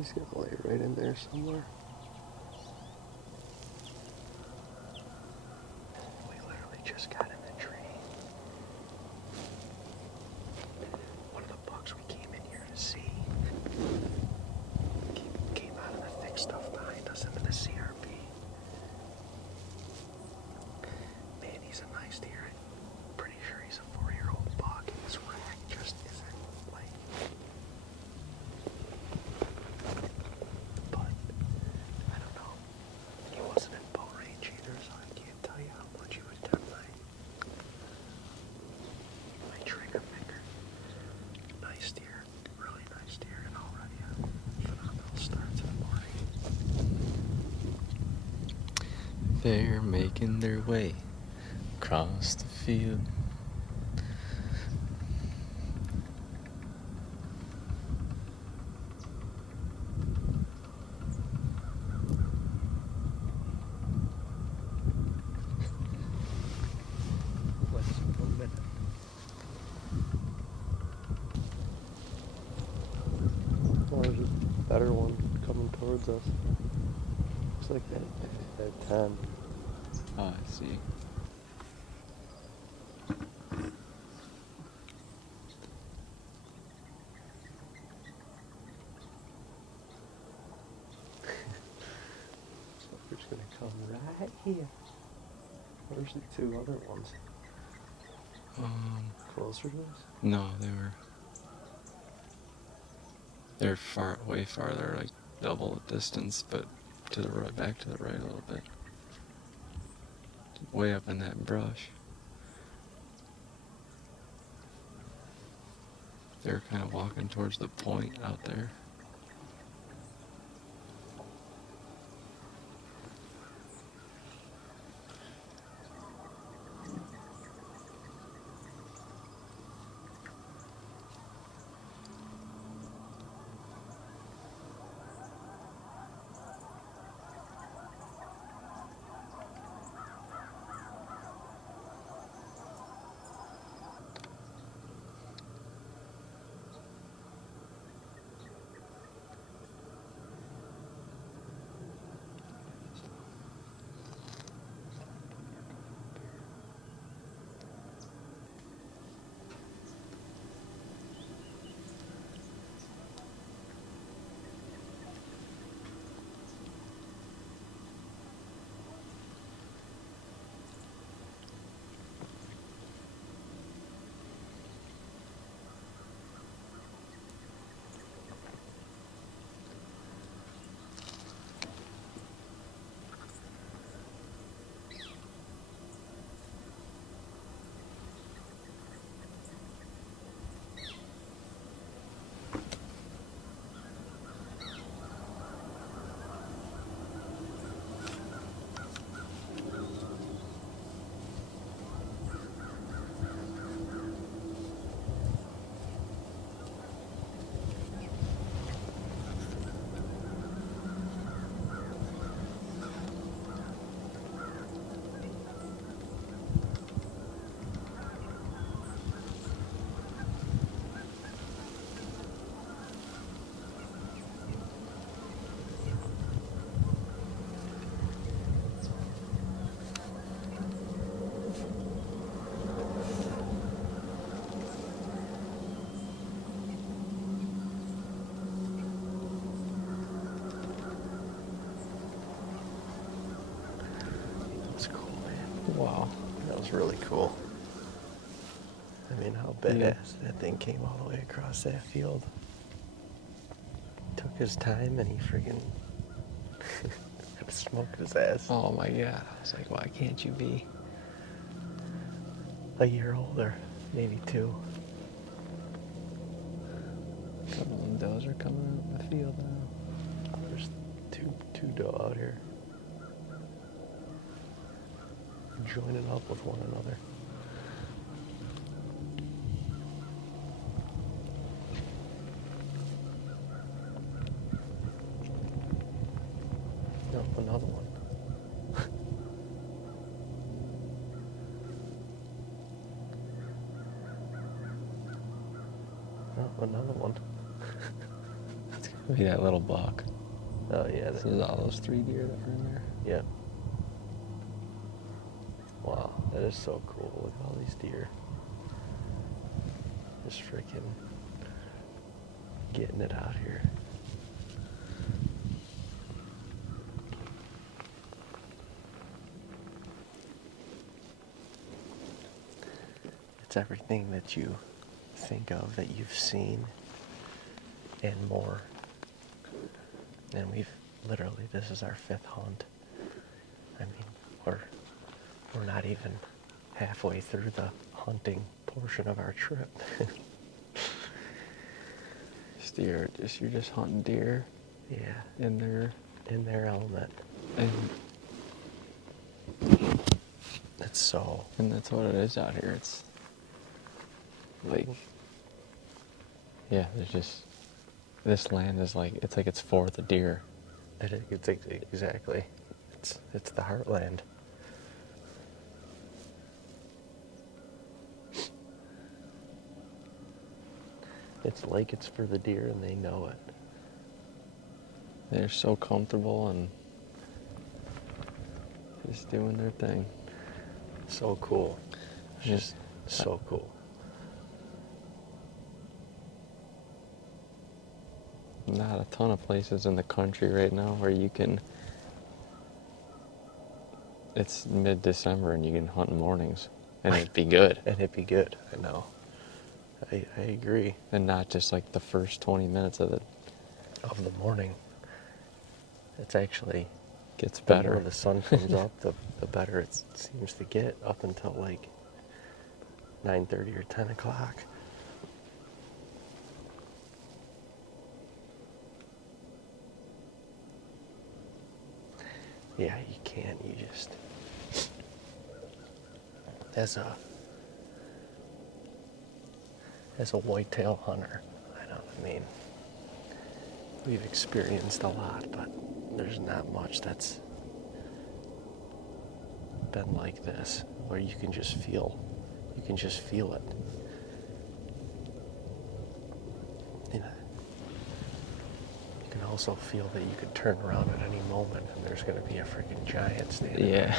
He's gonna lay right in there somewhere. We literally just got in the tree. One of the bucks we came in here to see came out of the thick stuff behind us into the CRP. Man, he's a nice deer. I'm pretty sure he's a 4-year-old buck. His rack just isn't like. But I don't know. He wasn't in bow range either, so I can't tell you how much he would tempt my trigger finger. Nice deer, really nice deer, and already a phenomenal start to the morning. They're making their way across the field. Less than 1 minute. Oh, there's a better one coming towards us. Looks like that 10. Oh, I see. Sucker's gonna come right here. Where's the 2 other ones? Closer to us? No, they're far, way farther, like double the distance, but to the right, back to the right a little bit. Way up in that brush. They're kind of walking towards the point out there. That's cool, man. Wow. That was really cool. I mean, how badass that thing came all the way across that field. Took his time and he friggin' smoked his ass. Oh my god. I was like, why can't you be? A year older, maybe 2. A couple of does are coming up the field now. There's two doe out here. Joining up with one another. No, another one. No, another one. It's gonna Look at that little buck. Oh yeah. This is all those 3 deer that were in there. Yeah. Wow, that is so cool. Look at all these deer. Just freaking getting it out here. It's everything that you think of that you've seen and more. And we've literally, this is our 5th hunt. I mean, we're not even halfway through the hunting portion of our trip. You're just hunting deer. Yeah, in their element. and That's what it is out here. It's like, yeah, there's just, this land is like, it's for the deer. it's exactly. It's the heartland. It's like it's for the deer and they know it. They're so comfortable and just doing their thing. So cool. It's just so cool. Not a ton of places in the country right now where you can, it's mid-December and you can hunt in mornings and it'd be good. And it'd be good. I know. I agree. And not just like the first 20 minutes of the morning. It's actually gets the better. more the sun comes up, the better it seems to get up until like 9:30 or 10 o'clock. Yeah, you can't. You just, as a whitetail hunter, I mean, we've experienced a lot, but there's not much that's been like this, where you can just feel it. You know, you can also feel that you could turn around at any moment and there's going to be a freaking giant standing there. Yeah.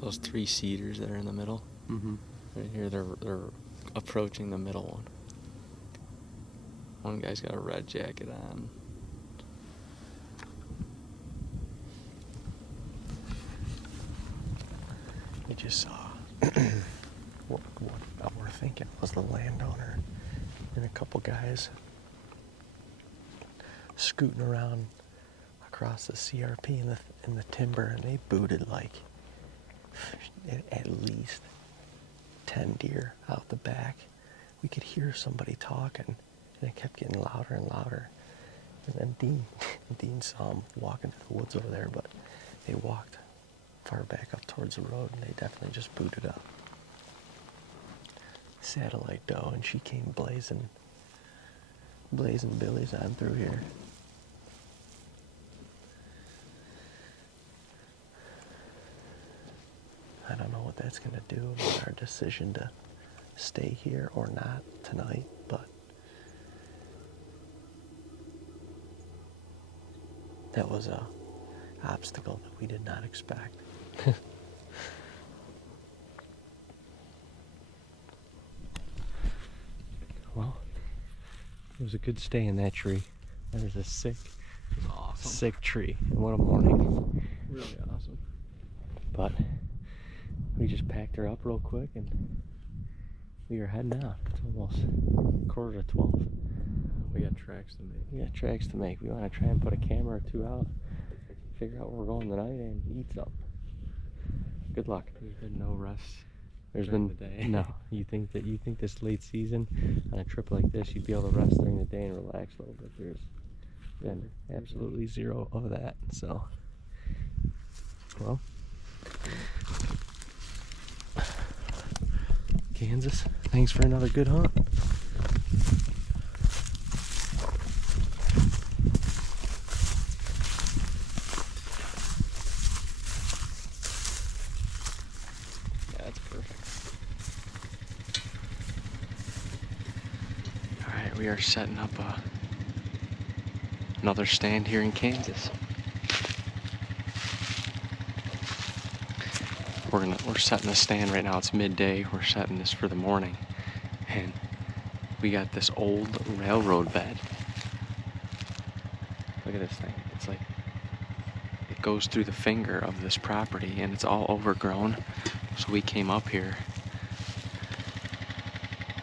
Those 3 cedars that are in the middle, Mm-hmm. right here, they're approaching the middle one. One guy's got a red jacket on. You just saw what we're thinking was the landowner and a couple guys scooting around across the CRP in the timber, and they booted like at least 10 deer out the back. We could hear somebody talking, and it kept getting louder and louder. And then Dean saw them walking through the woods over there, but they walked far back up towards the road, and they definitely just booted up. Satellite doe, and she came blazing billies on through here. I don't know what that's going to do about our decision to stay here or not tonight, but that was a obstacle that we did not expect. Well, it was a good stay in that tree. That was a sick tree. And what a morning. Really awesome. But we just packed her up real quick and we are heading out. It's almost 11:45. We got tracks to make. We got tracks to make. We want to try and put a camera or 2 out, figure out where we're going tonight, and eat something. Good luck. There's been no rest. There's during been the day. no. You think this late season on a trip like this, you'd be able to rest during the day and relax a little bit. There's been absolutely zero of that. So, well, Kansas, thanks for another good hunt. Alright, we are setting up another stand here in Kansas. We're setting a stand right now. It's midday. We're setting this for the morning. And we got this old railroad bed. Look at this thing. It's like, it goes through the finger of this property and it's all overgrown. So we came up here.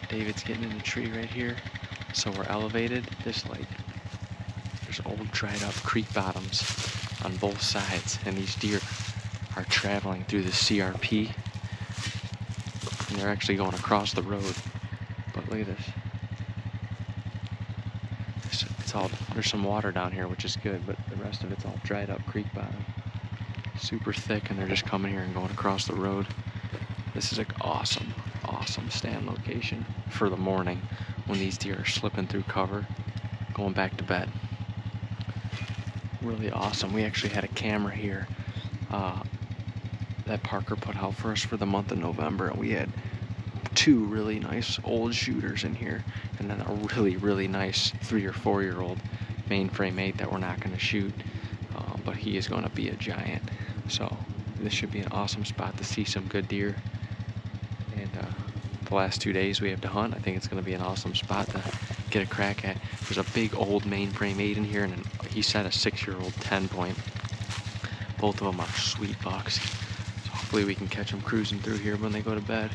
David's getting in the tree right here. So we're elevated. There's old dried up creek bottoms on both sides. And these deer are traveling through the CRP. And they're actually going across the road. But look at this. There's some water down here, which is good, but the rest of it's all dried up creek bottom. Super thick, and they're just coming here and going across the road. This is an awesome, awesome stand location for the morning when these deer are slipping through cover, going back to bed. Really awesome. We actually had a camera here that Parker put out for us for the month of November, and we had 2 really nice old shooters in here, and then a really, really nice 3 or 4 year old mainframe 8 that we're not going to shoot, but he is going to be a giant. So this should be an awesome spot to see some good deer. And the last 2 days we have to hunt, I think it's going to be an awesome spot to get a crack at. There's a big old mainframe 8 in here, and he set a 6-year-old 10-point. Both of them are sweet bucks. So hopefully we can catch them cruising through here when they go to bed.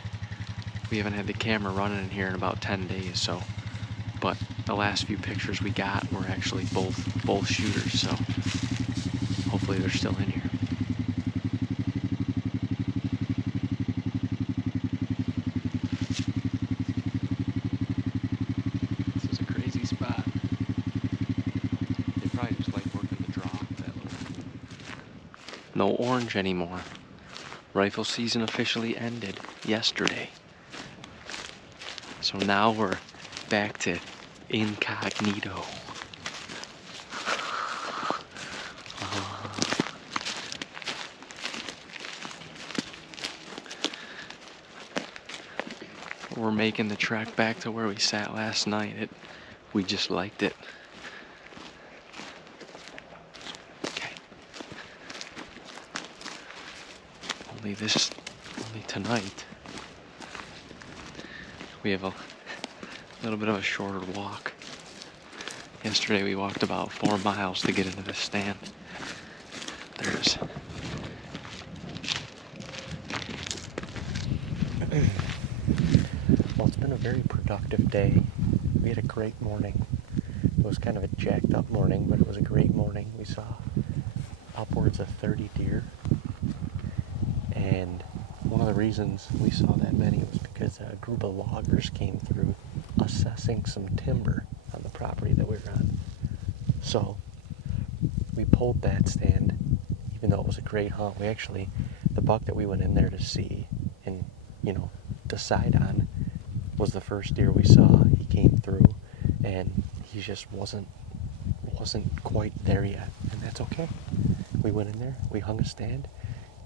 We haven't had the camera running in here in about 10 days, so, but the last few pictures we got were actually both shooters, so hopefully they're still in here. This is a crazy spot. They probably just like working the draw. No orange anymore. Rifle season officially ended yesterday. So now we're back to incognito. We're making the trek back to where we sat last night. We just liked it. Okay. Only tonight. We have a little bit of a shorter walk. Yesterday we walked about 4 miles to get into the stand. Well, it's been a very productive day. We had a great morning. It was kind of a jacked up morning, but it was a great morning. We saw upwards of 30 deer. And one of the reasons we saw that many was because a group of loggers came through assessing some timber on the property that we were on. So we pulled that stand, even though it was a great hunt. The buck that we went in there to see and, decide on was the first deer we saw. He came through and he just wasn't quite there yet, and that's okay. We went in there, we hung a stand,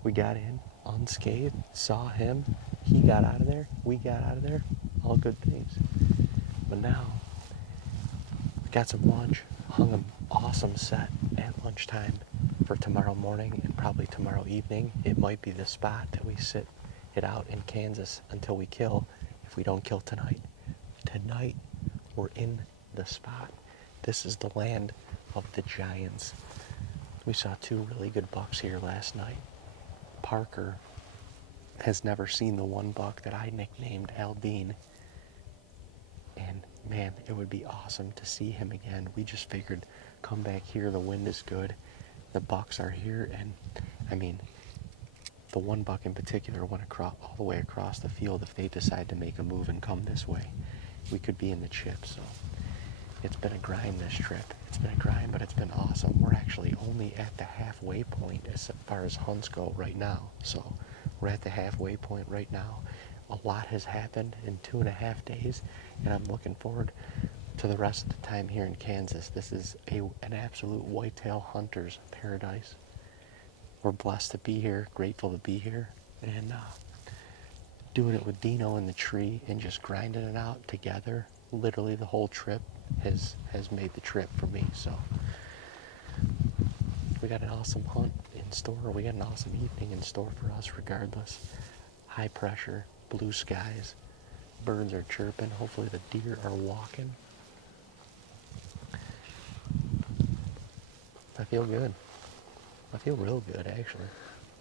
we got in unscathed, saw him, he got out of there, we got out of there, all good things. But now, we got some lunch, hung an awesome set at lunchtime for tomorrow morning and probably tomorrow evening. It might be the spot that we sit it out in Kansas until we kill, if we don't kill tonight. Tonight, we're in the spot. This is the land of the giants. We saw 2 really good bucks here last night. Parker has never seen the one buck that I nicknamed Aldine. And man, it would be awesome to see him again. We just figured, come back here, the wind is good, the bucks are here, and the one buck in particular went all the way across the field. If they decide to make a move and come this way, we could be in the chip. So it's been a grind this trip. It's been a grind, but it's been awesome. We're actually only at the halfway point as far as hunts go right now. So we're at the halfway point right now. A lot has happened in 2.5 days, and I'm looking forward to the rest of the time here in Kansas. This is an absolute whitetail hunter's paradise. We're blessed to be here, grateful to be here, and doing it with Dino in the tree and just grinding it out together literally the whole trip has made the trip for me. So we got an awesome hunt in store. We got an awesome evening in store for us regardless. High pressure, blue skies, birds are chirping. Hopefully the deer are walking. I feel good. I feel real good, actually.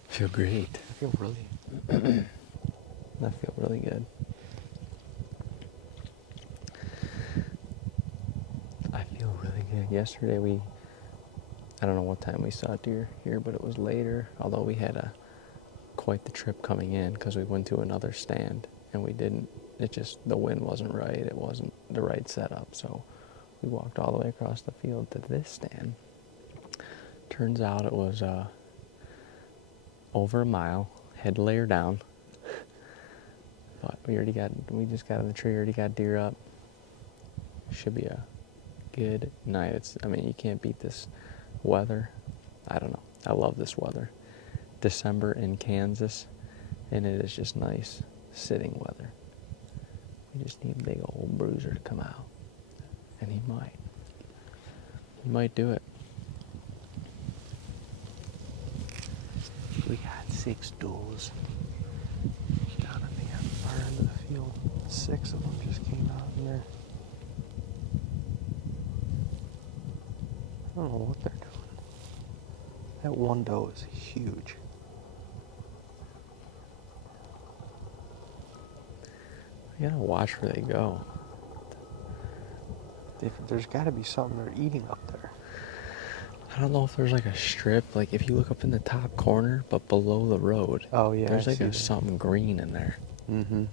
Feel great. I feel really... I feel really good. I feel really good. Yesterday I don't know what time we saw deer here, but it was later. Although we had quite the trip coming in because we went to another stand and the wind wasn't right. It wasn't the right setup. So we walked all the way across the field to this stand. Turns out it was over a mile, had to lay her down. But we just got in the tree, already got deer up. Should be a good night. You can't beat this weather. I don't know. I love this weather. December in Kansas, and it is just nice sitting weather. We just need a big old bruiser to come out, and he might do it. We got 6 does down in the far end of the field. 6 of them just came out in there. I don't know what they're doing. That one doe is huge. You gotta watch where they go. There's got to be something they're eating up there. I don't know if there's like a strip, like if you look up in the top corner, but below the road. Oh, yeah, there's I like see that. something green in there. Mm-hmm.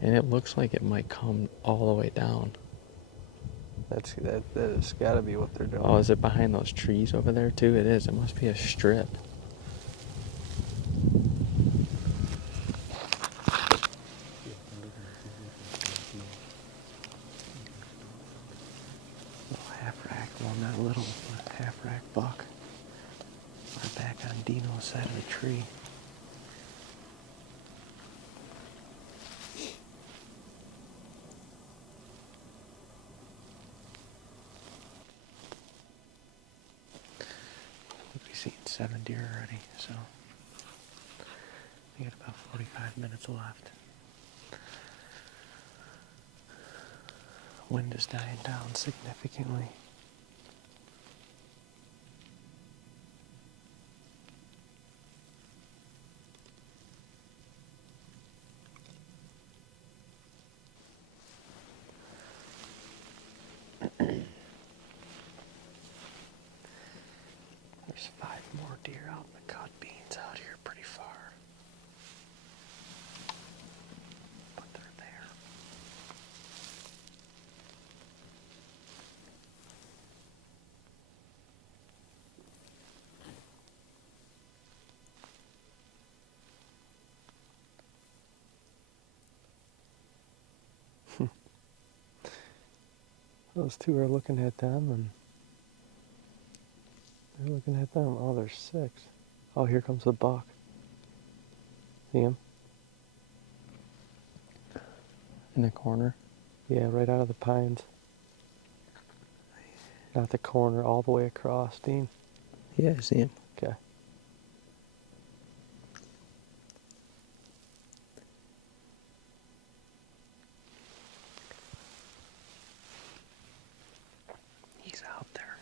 And it looks like it might come all the way down. That's got to be what they're doing. Oh, is it behind those trees over there too? It is. It must be a strip. Half-rack buck. We're back on Dino's side of the tree. We've seen 7 deer already, so we got about 45 minutes left. Wind is dying down significantly. There's 5 more deer out in the cut beans out here pretty far. But they're there. Those 2 are looking at them, and they're looking at them. Oh, there's 6. Oh, here comes the buck. See him? In the corner. Yeah, right out of the pines. Not the corner, all the way across, Dean. Yeah, I see him. Okay. He's out there.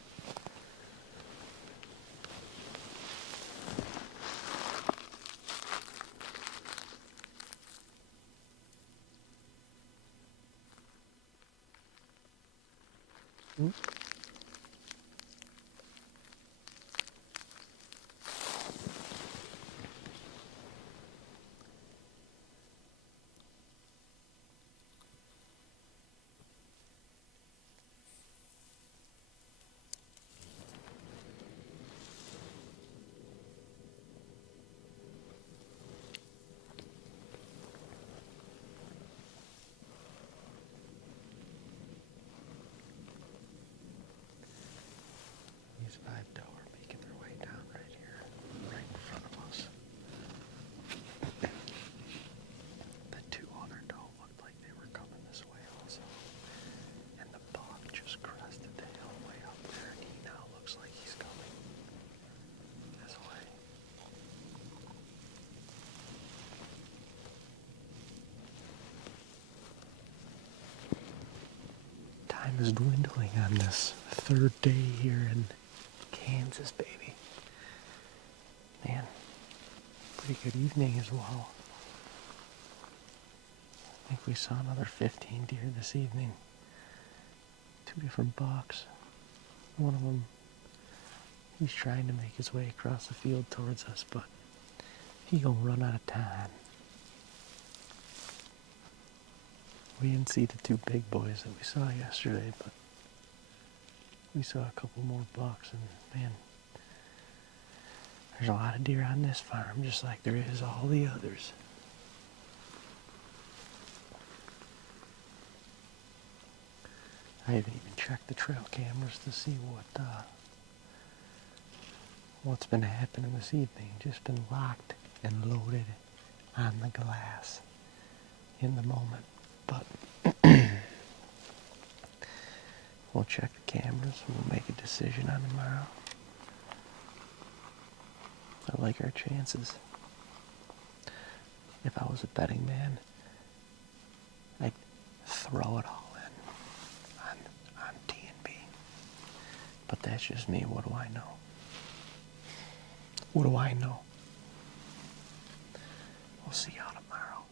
is dwindling on this third day here in Kansas, baby. Man, pretty good evening as well. I think we saw another 15 deer this evening. 2 different bucks. One of them, he's trying to make his way across the field towards us, but he gonna run out of time. We didn't see the 2 big boys that we saw yesterday, but we saw a couple more bucks, and man, there's a lot of deer on this farm, just like there is all the others. I haven't even checked the trail cameras to see what's been happening this evening. Just been locked and loaded on the glass in the moment. But we'll check the cameras and we'll make a decision on tomorrow. I like our chances. If I was a betting man, I'd throw it all in on T&B. But that's just me. What do I know? What do I know? We'll see y'all tomorrow.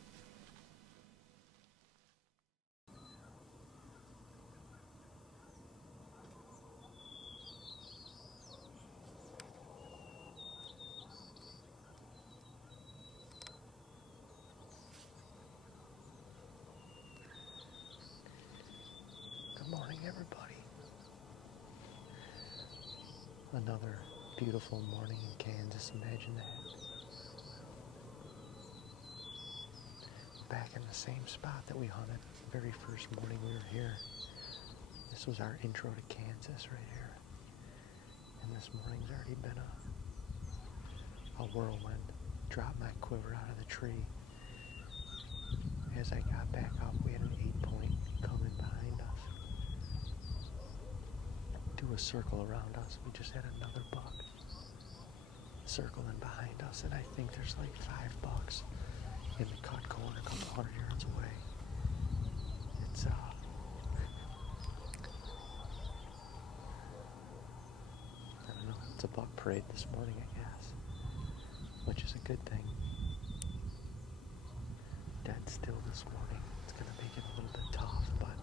Good morning, everybody. Another beautiful morning in Kansas, imagine that. Back in the same spot that we hunted the very first morning we were here. This was our intro to Kansas right here. And this morning's already been a whirlwind. Dropped my quiver out of the tree. As I got back up, we had an 8-point coming behind us. Do a circle around us. We just had another buck circling behind us, and I think there's like 5 bucks in the cut corner, a couple 100 yards away. It's I don't know. It's a buck parade this morning, I guess, which is a good thing. Dead still this morning. It's gonna make it a little bit tough, but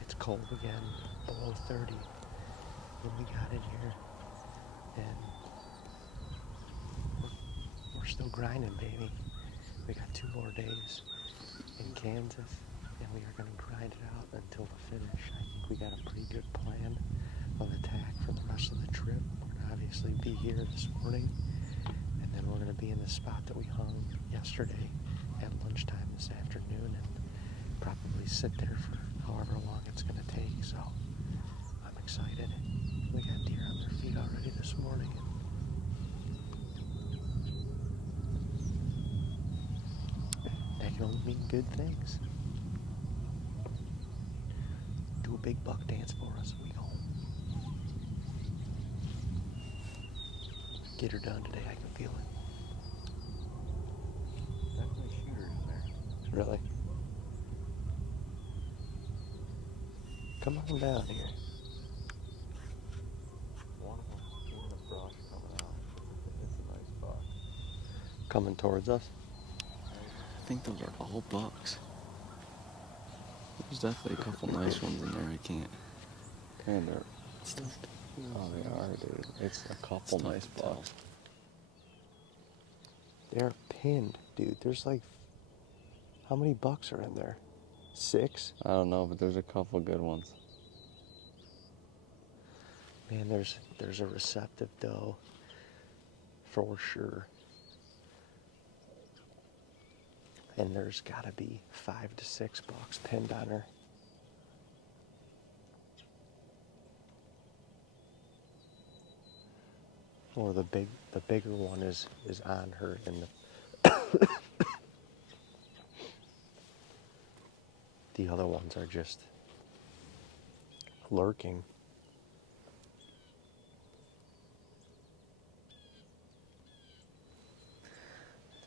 it's cold again, below 30 when we got in here, and we're still grinding, baby. We got 2 more days in Kansas, and we are going to grind it out until the finish. I think we got a pretty good plan of attack for the rest of the trip. We're going to obviously be here this morning, and then we're going to be in the spot that we hung yesterday at lunchtime this afternoon, and probably sit there for however long it's going to take. So I'm excited. We got deer on their feet already this morning. That can only mean good things. Do a big buck dance for us and we go home. Get her done today, I can feel it. Definitely shooters in there. Really? Come on down here. One of them in the brush coming out. It's a nice buck. Coming towards us. I think those are all bucks. There's definitely a couple nice ones in there. I can't. And they're. Oh, they are, dude. It's a couple nice bucks. They're pinned, dude. There's like, how many bucks are in there? 6? I don't know, but there's a couple good ones. Man, there's a receptive doe for sure. And there's gotta be 5 to 6 bucks pinned on her. Or the bigger one is on her in the the other ones are just lurking.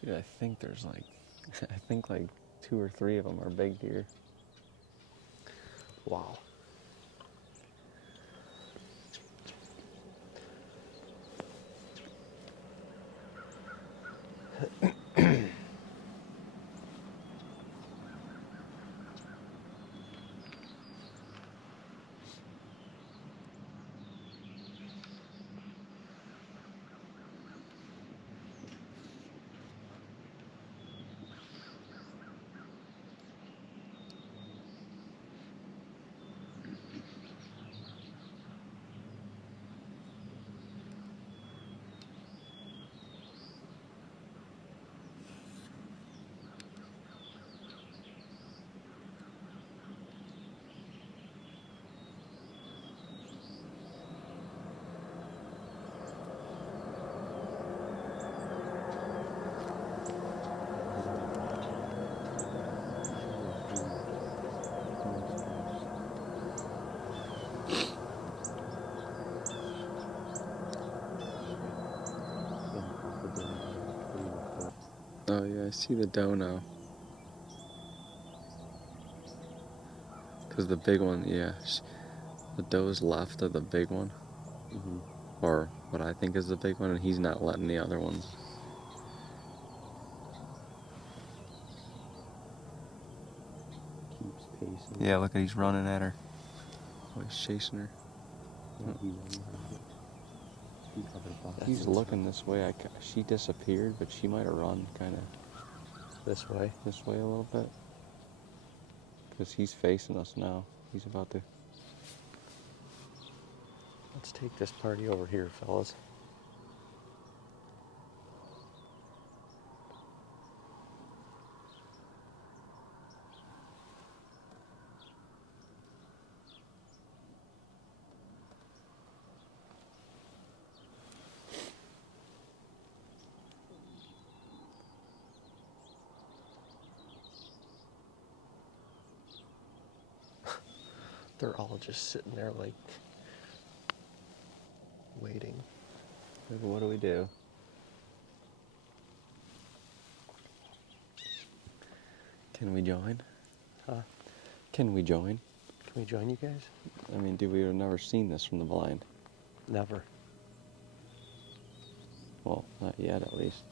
Dude, I think there's like, I think like 2 or 3 of them are big deer. Wow. Oh yeah, I see the doe now. Cause the big one, yeah, the doe's left of the big one, or what I think is the big one, and he's not letting the other ones. Keeps pacing. Yeah, look at he's running at her. Oh, he's chasing her. Yeah, he runs around it. He's looking this way. She disappeared, but she might have run kind of This way. this way a little bit. Because he's facing us now. He's about to. Let's take this party over here, fellas. They're all just sitting there like waiting. What do we do? Can we join? Huh? Can we join? Can we join you guys? I mean, we've never seen this from the blind. Never. Well, not yet, at least.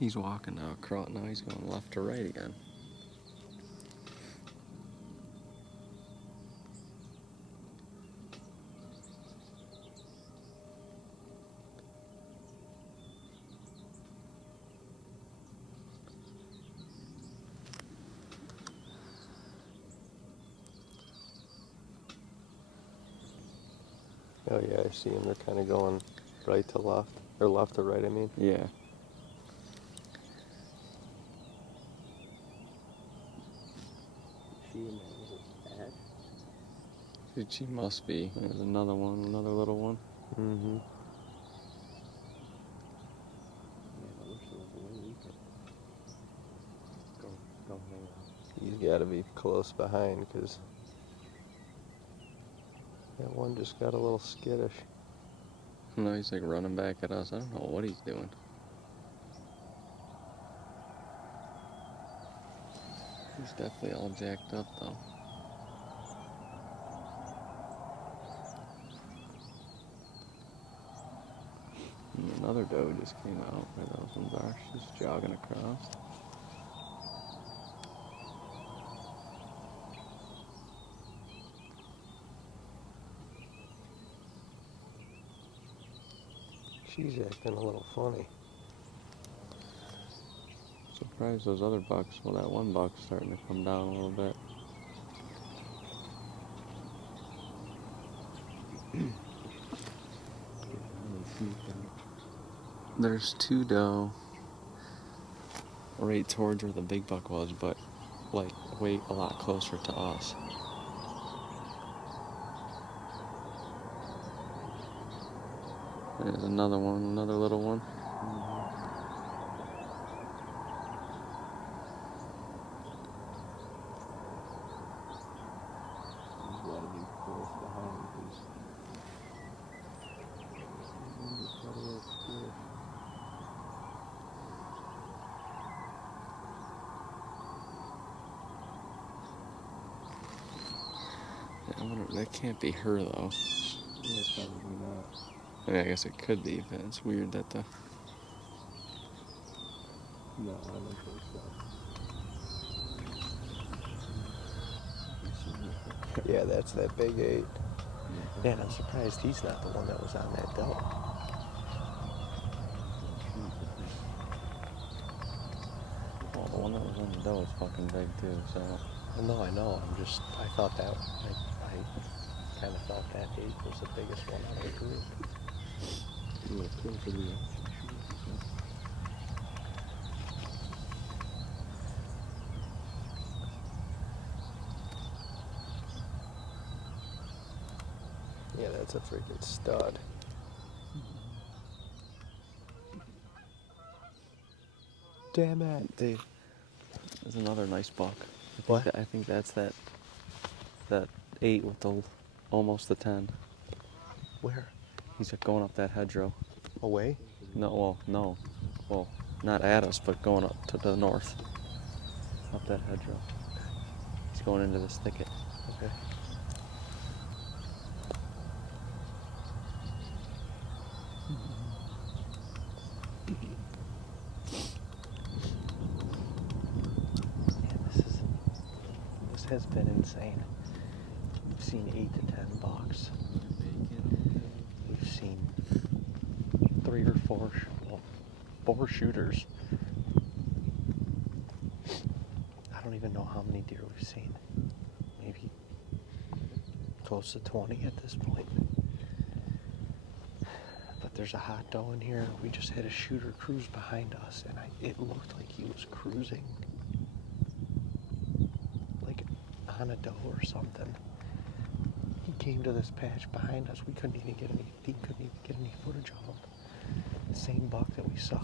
He's walking now across. Now he's going left to right again. Oh yeah, I see them. They're kind of going right to left, or left to right, I mean. Yeah. Dude, she must be. There's another one, another little one. Mm-hmm. He's got to be close behind, because that one just got a little skittish. No, he's like running back at us. I don't know what he's doing. He's definitely all jacked up, though. And another doe just came out where those ones are. She's jogging across. She's acting a little funny. Surprised those other bucks. Well, that one buck's starting to come down a little bit. There's two doe right towards where the big buck was, but like way a lot closer to us. There's another one, another little one. That can't be her though. Yeah, probably not. I mean, I guess it could be, but it's weird that the. No, I don't think so. Yeah, that's that big 8. Yeah, and I'm surprised he's not the one that was on that doe. Well, the one that was on the doe is fucking big too, so. No, I know. I thought that. I kind of thought that 8 was the biggest one out of the group. Yeah, that's a freaking stud. Damn it. Dave, there's another nice buck. What? I think that's that 8 with the almost the 10. Where? He's going up that hedgerow. Away? No, not at us, but going up to the north. Up that hedgerow. He's going into this thicket. Okay. Man, this has been insane. We've seen 8 to 10 bucks. We've seen 3 or 4, 4 shooters. I don't even know how many deer we've seen. Maybe close to 20 at this point. But there's a hot doe in here. We just had a shooter cruise behind us, and it looked like he was cruising like on a doe or something. He came to this patch behind us. He couldn't even get any footage of him. The same buck that we saw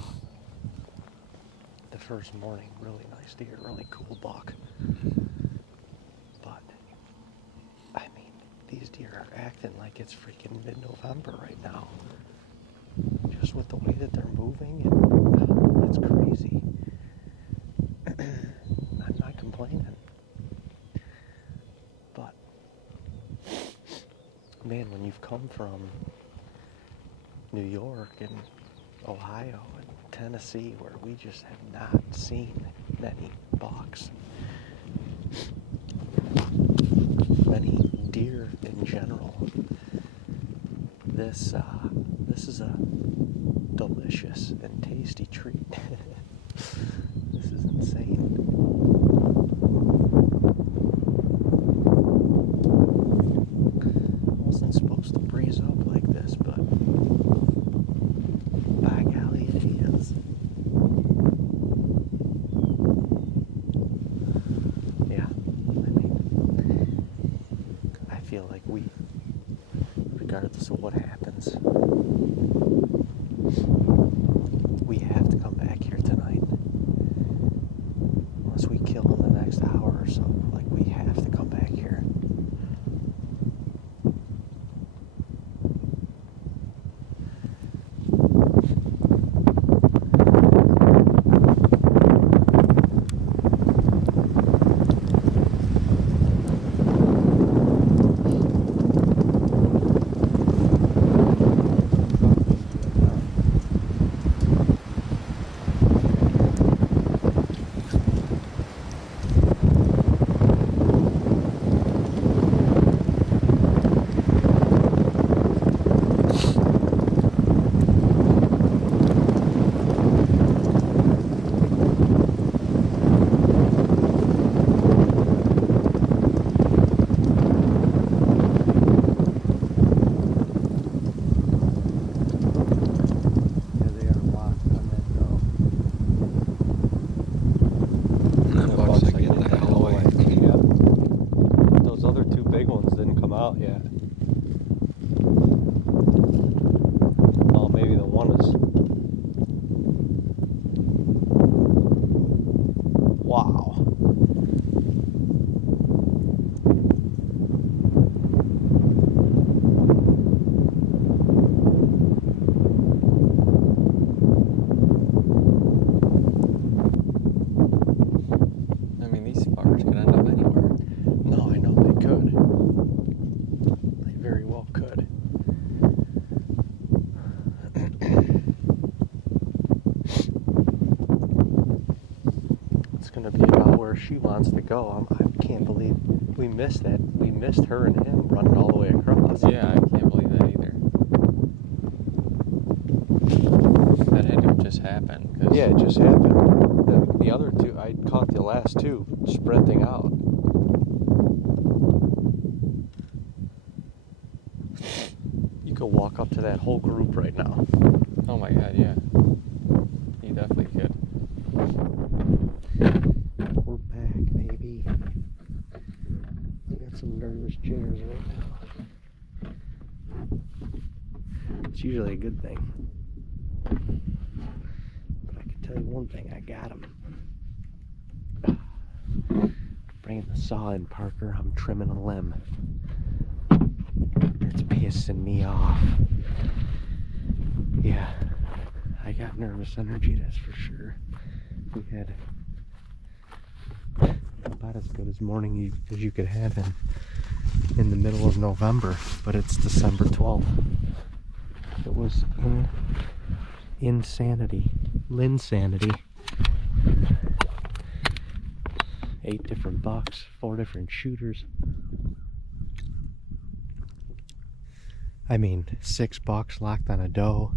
the first morning. Really nice deer, really cool buck. But I mean, these deer are acting like it's freaking mid-November right now. Just with the way that they're moving, and it's crazy. I'm not complaining. But man, when you've come from New York and Ohio and Tennessee, where we just have not seen many bucks, many deer in general, this is a delicious and tasty treat. This is insane. Wasn't supposed to breeze up like this, but by golly, it is. Yeah, I mean, I feel like regardless of what happens, we have to come back here tonight. Unless we kill in the next hour or so, like, we have to come back here. Yet. Oh, maybe the one is. Wow. I mean, these fuckers could end up anywhere. No, I know they could. They very well could. It's gonna be about where she wants to go. I can't believe we missed that. We missed her and him running all the way across. Yeah, I can't believe that either. That had to have just happened. Yeah, it just happened. The other two, I caught the last two sprinting out. You could walk up to that whole group right now. Oh my god, yeah. You definitely could. We're back, baby. We got some nervous jitters right now. usually a good thing. But I can tell you one thing, I got him. Bringing the saw in, Parker. I'm trimming a limb. It's pissing me off. Yeah, I got nervous energy, that's for sure. We had about as good as morning as you could have in the middle of November, but it's December 12th. It was insanity. Linsanity. 8 different bucks, 4 different shooters. I mean, 6 bucks locked on a doe.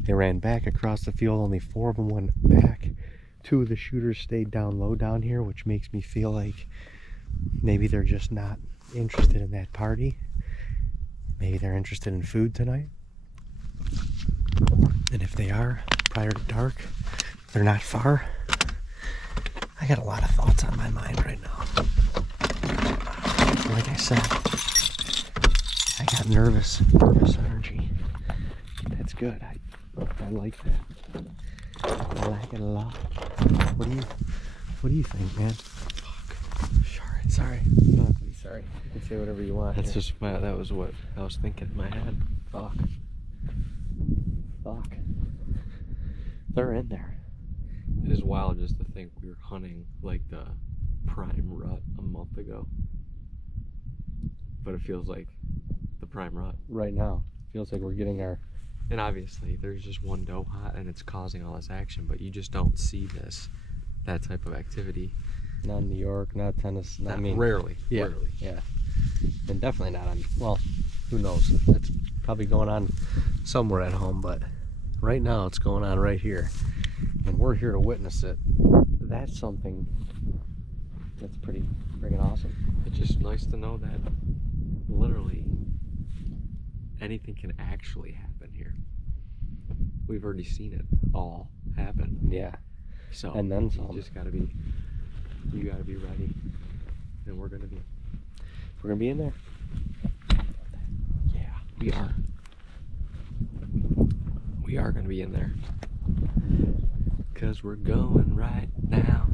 They ran back across the field, only 4 of them went back. 2 of the shooters stayed down low down here, which makes me feel like maybe they're just not interested in that party. Maybe they're interested in food tonight. And if they are, prior to dark, they're not far. I got a lot of thoughts on my mind right now. Like I said, I got nervous energy. That's good. I like that. I like it a lot. What do you think, man? Fuck. Sorry. You don't have to be sorry. You can say whatever you want. That's just that was what I was thinking in my head. Fuck. They're in there. It is wild just to think we were hunting like the prime rut a month ago. But it feels like the prime rut. Right now. Feels like we're getting our... And obviously there's just one doe hot and it's causing all this action, but you just don't see that type of activity. Not in New York, not Tennessee. I mean, rarely. Yeah, Rarely. yeah. And definitely not on, well, who knows? It's probably going on somewhere at home, but right now it's going on right here. And we're here to witness it. That's something that's pretty friggin' awesome. It's just nice to know that literally anything can actually happen here. We've already seen it all happen. Yeah. So and then some. You gotta be ready. And we're gonna be in there. Yeah, we are. We are gonna be in there. 'Cause we're going right now.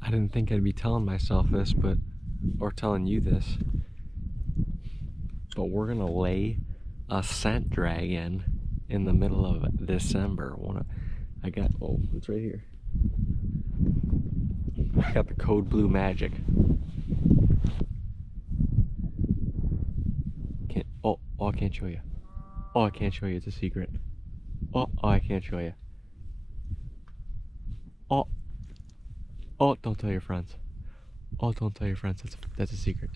I didn't think I'd be telling myself this, or telling you this, but we're gonna lay a scent dragon in the middle of December. It's right here. I got the code blue magic. I can't show you. Oh, I can't show you. It's a secret. Oh, I can't show you. Oh, don't tell your friends. Oh, don't tell your friends. That's a secret.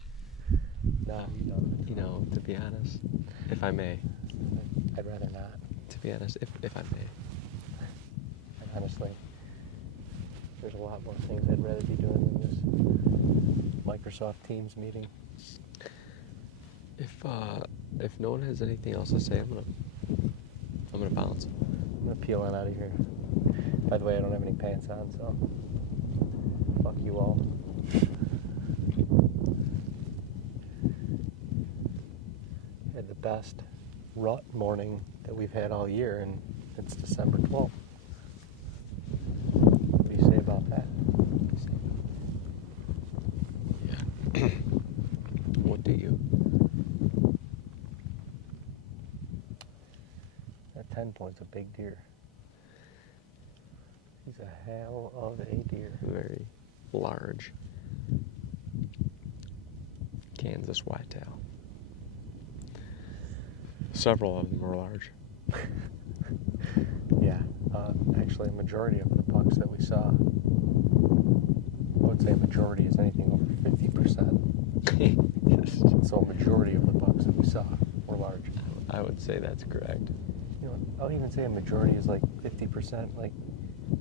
No, you don't. You know, to be honest, if I may. I'd rather not. To be honest, if I may. And honestly, there's a lot more things I'd rather be doing than this Microsoft Teams meeting. If no one has anything else to say, I'm gonna bounce. I'm gonna peel on out of here. By the way, I don't have any pants on, so fuck you all. Had the best rut morning that we've had all year, and it's December 12th. What do you say about that? Yeah. What do you? That 10 point's a big deer. He's a hell of a deer. Very large Kansas whitetail. Several of them are large. Yeah, actually a majority of the bucks that we saw, I would say a majority is anything over 50%. So a majority of the bucks that we saw were large. I would say that's correct. You know, I'll even say a majority is like 50%, like,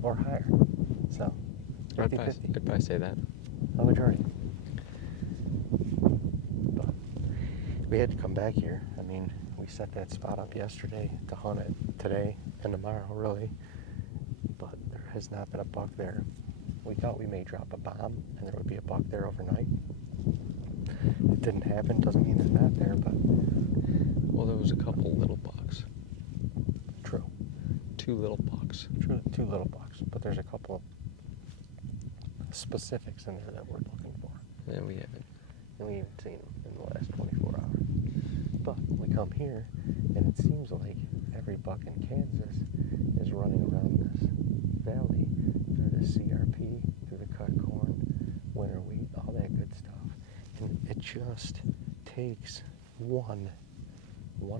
or higher. So, 50-50. If I say that. A majority. But we had to come back here. I mean, we set that spot up yesterday to hunt it today and tomorrow, really. But there has not been a buck there. We thought we may drop a bomb and there would be a buck there overnight. it didn't happen doesn't mean they're not there, but Well, there was a couple little bucks. true. 2 little bucks. True, 2 little bucks, but there's a couple of specifics in there that we're looking for. And we haven't. And we haven't seen them in the last 24 hours. But we come here, and it seems like every buck in Kansas is running around this valley through the CRP, through the cut corn, winter wheat, all that good stuff. And it just takes one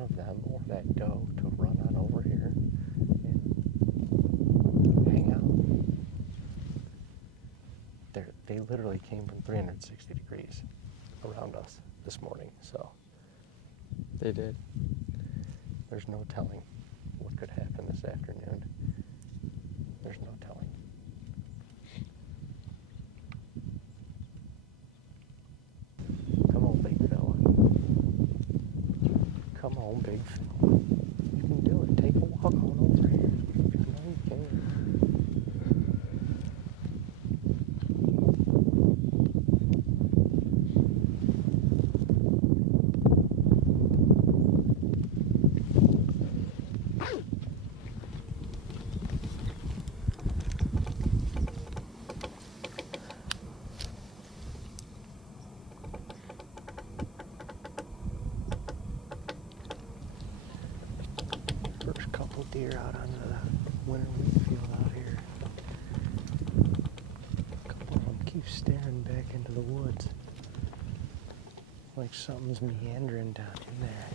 of them or that doe to run on over here and hang out. They literally came from 360 degrees around us this morning, so They did. there's no telling what could happen this afternoon. There's no telling. Come on, big fella. Come on, big fella. You can do it. Take a walk on over here. I know you can. First couple deer out onto the winter wheat field out here. A couple of them keep staring back into the woods. Like something's meandering down in there.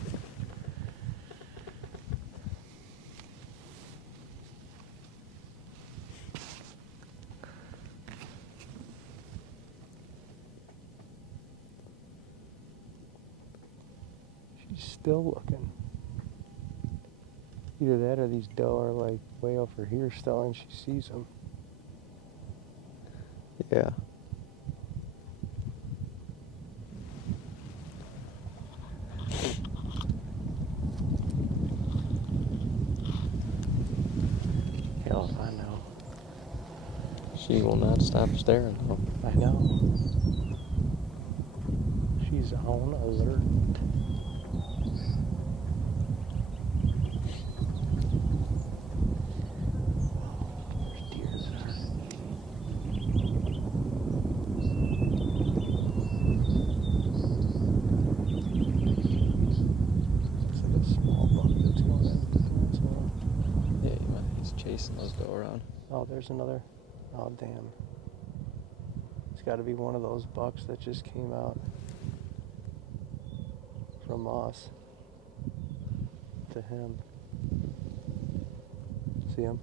She's still looking. Either that or these doe are like way over here still and she sees them. Yeah. Hell if I know. She will not stop staring though. I know. She's on alert. There's deer there. Looks like a small buck that's going in. Yeah, he's chasing those doe around. Oh, there's another. Oh, damn. It's got to be one of those bucks that just came out from us to him. See him?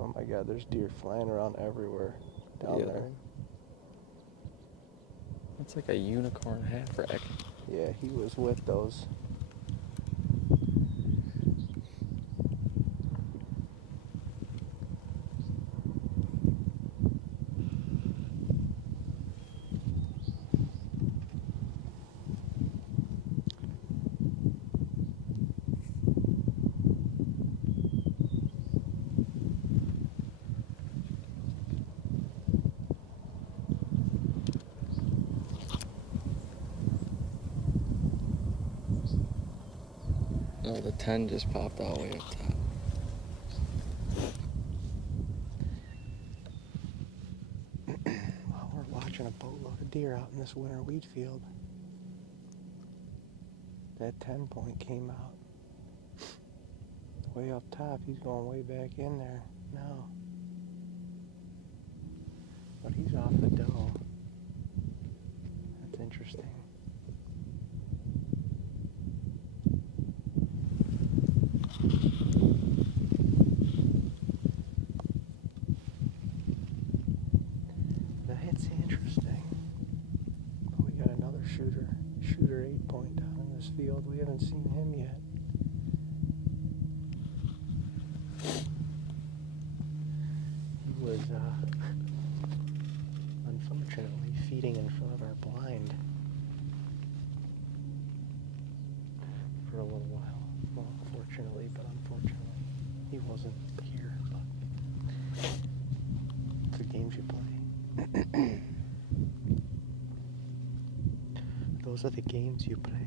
Oh my God, there's deer flying around everywhere down Yeah. there. It's like a unicorn half rack. Yeah, he was with those. Oh, the 10 just popped out way up top. Well, we're watching a boatload of deer out in this winter wheat field. That 10 point came out. Way up top, he's going way back in there now. But he's off the doe. That's interesting. That's interesting. But we got another shooter 8 point down in this field. We haven't seen him yet. He was unfortunately feeding in front of our blind for a little while. Well, fortunately, but unfortunately, he wasn't here. But it's the games you play. Those are the games you play.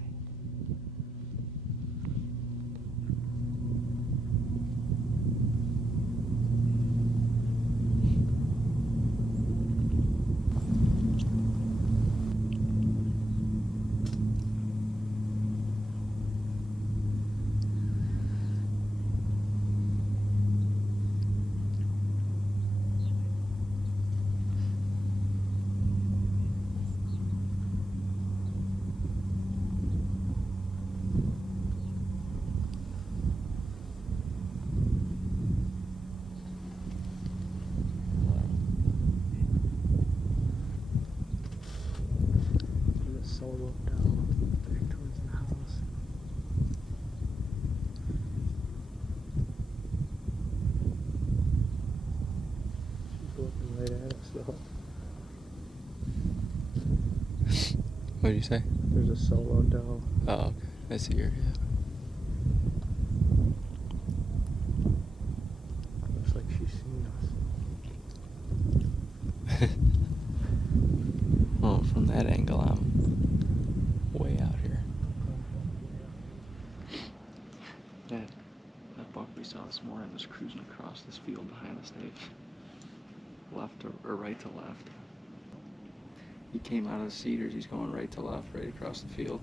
Solo down back towards the house. She's looking right at us though. What did you say? There's a solo doe. Oh, okay. I see her, yeah. Looks like she's seen us. Oh, from that angle, I'm way out here. That buck we saw this morning was cruising across this field behind us, Dave. Left or right to left. He came out of the cedars, he's going right to left, right across the field.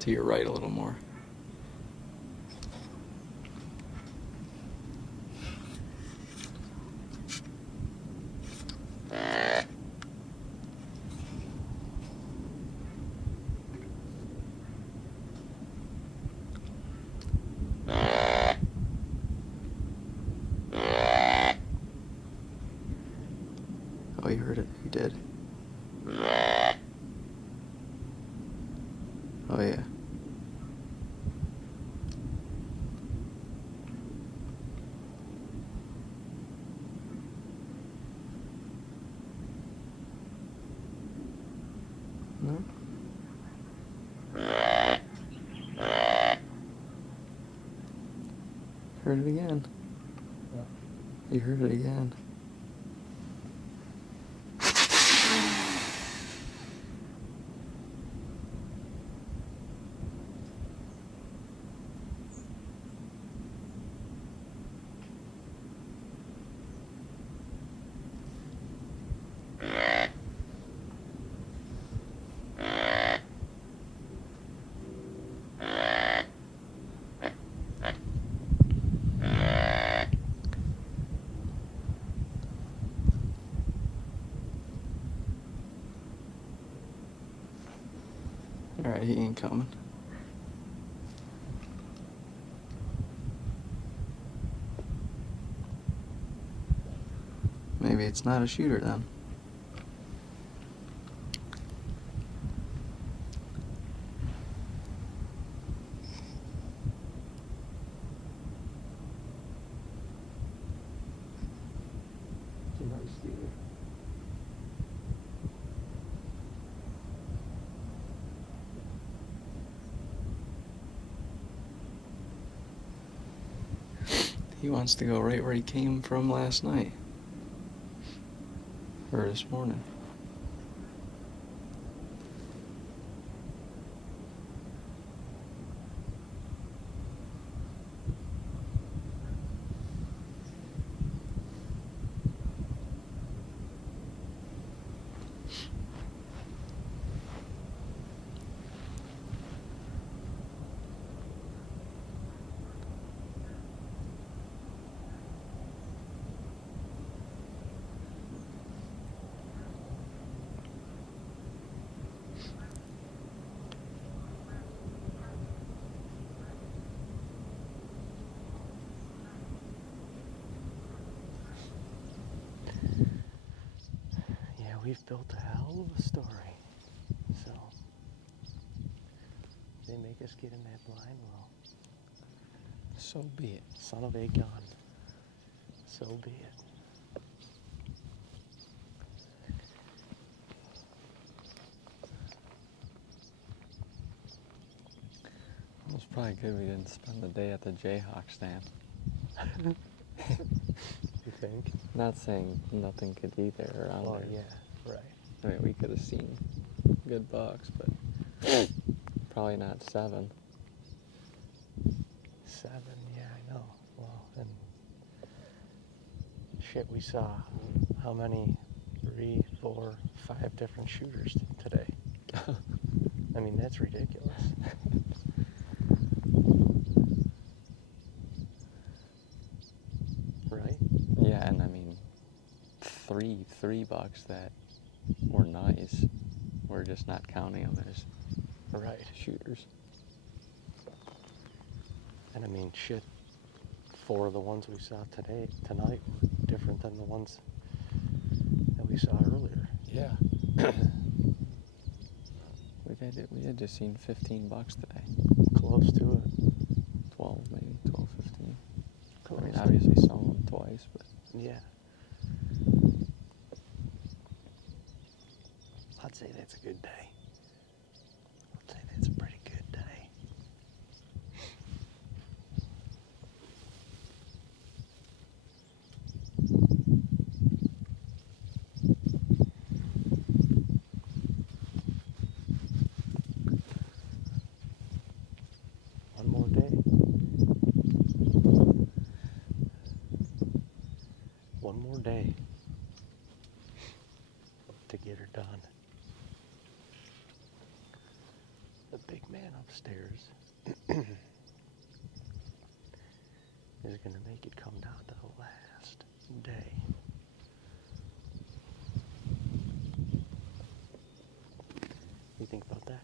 To your right a little more. Oh, you heard it. You did. Oh, yeah. No? Heard it again. You heard it again. Alright, he ain't coming. Maybe it's not a shooter then. It's a nice deer. He wants to go right where he came from last night. Or this morning. Yeah, we've built a hell of a story. So, they make us get in that blind, well, So be it. son of a gun. So be it. It was probably good we didn't spend the day at the Jayhawk stand. You think? Not saying nothing could be there around Oh, there. yeah, right. I mean, we could have seen good bucks, but probably not 7. 7, yeah, I know. Well, and shit, we saw how many? 3, 4, 5 different shooters today. I mean, that's ridiculous. Right? Yeah, and I mean, three bucks that were nice. We're just not counting them as Right. shooters. And I mean, shit, 4 of the ones we saw tonight were different than the ones that we saw earlier. Yeah. We had just seen 15 bucks today. Close to it. 12 maybe, 12, 15. Close I mean, to obviously some of them twice, but Yeah. I'd say that's a good day. I'd say that's a pretty good day. One more day. One more day to get her done. The big man upstairs is going to make it come down to the last day. What do you think about that?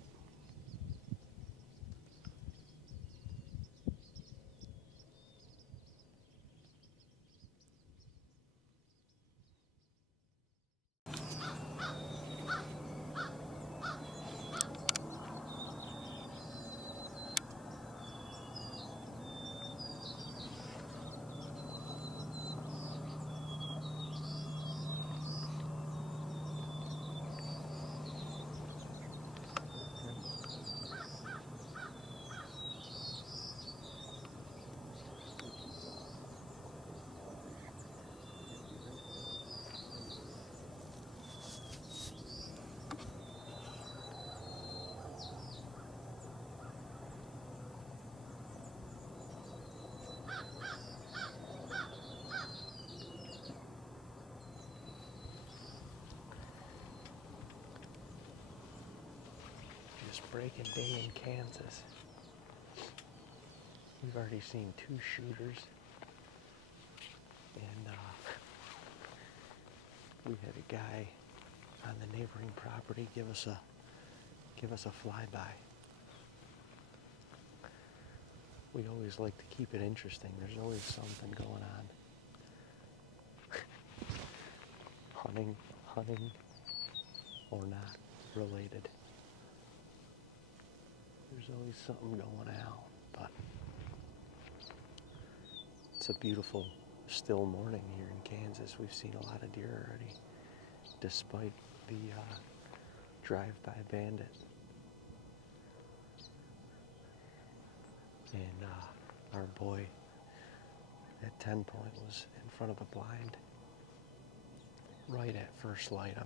Just breaking day in Kansas. We've already seen 2 shooters, and we had a guy on the neighboring property give us a flyby. We always like to keep it interesting. There's always something going on. Hunting or not related. There's always something going on, but it's a beautiful, still morning here in Kansas. We've seen a lot of deer already, despite the drive-by bandit. And our boy at 10 Point was in front of the blind right at first light.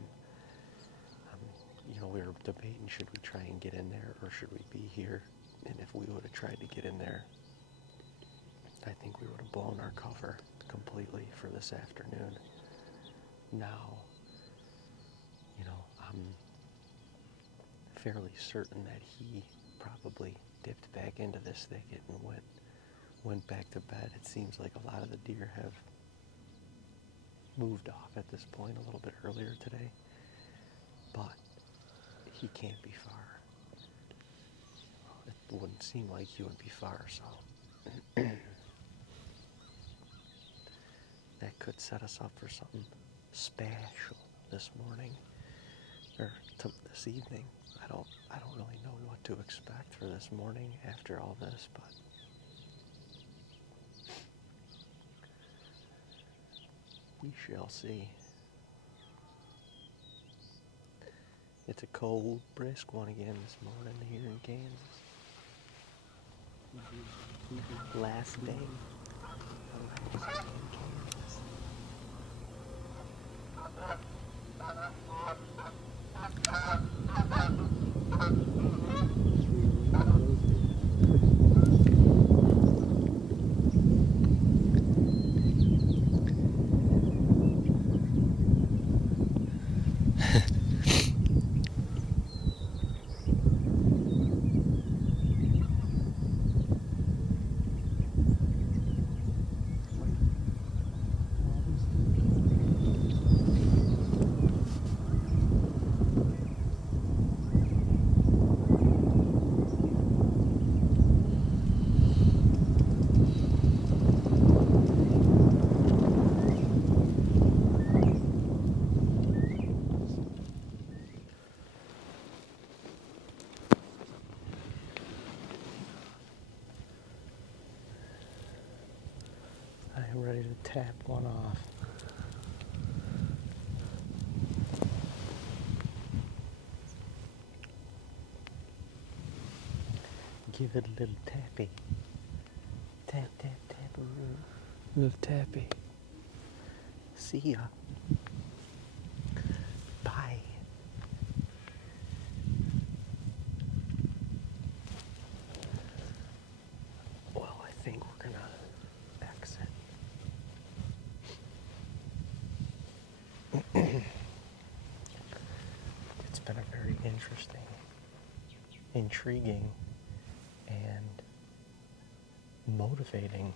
We were debating, should we try and get in there or should we be here? And if we would have tried to get in there, I think we would have blown our cover completely for this afternoon. Now, I'm fairly certain that he probably dipped back into this thicket and went back to bed. It seems like a lot of the deer have moved off at this point a little bit earlier today, but he can't be far. It wouldn't seem like he would be far, so that could set us up for something special this morning or this evening. I don't really know what to expect for this morning after all this, but we shall see. It's a cold, brisk one again this morning here in Kansas. Last day of hunting in Kansas. I am ready to tap one off. Give it a little tappy. Tap, tap, tap. A little tappy. See ya. Bye. Well, I think we're gonna exit. It's been a very interesting, intriguing, and motivating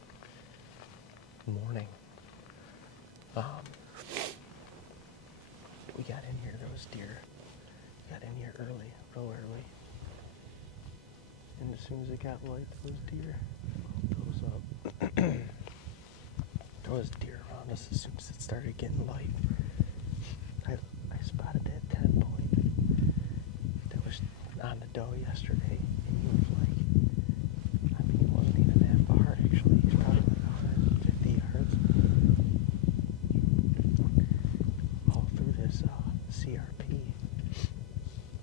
morning. We got in here, there was deer. Got in here early, real early. And as soon as it got light, there was deer. Goes up. There was deer around us as soon as it started getting light. I spotted that 10 point that was on the doe yesterday, and he was like, I mean, he wasn't even that far actually. He's probably like 150 yards. All through this CRP.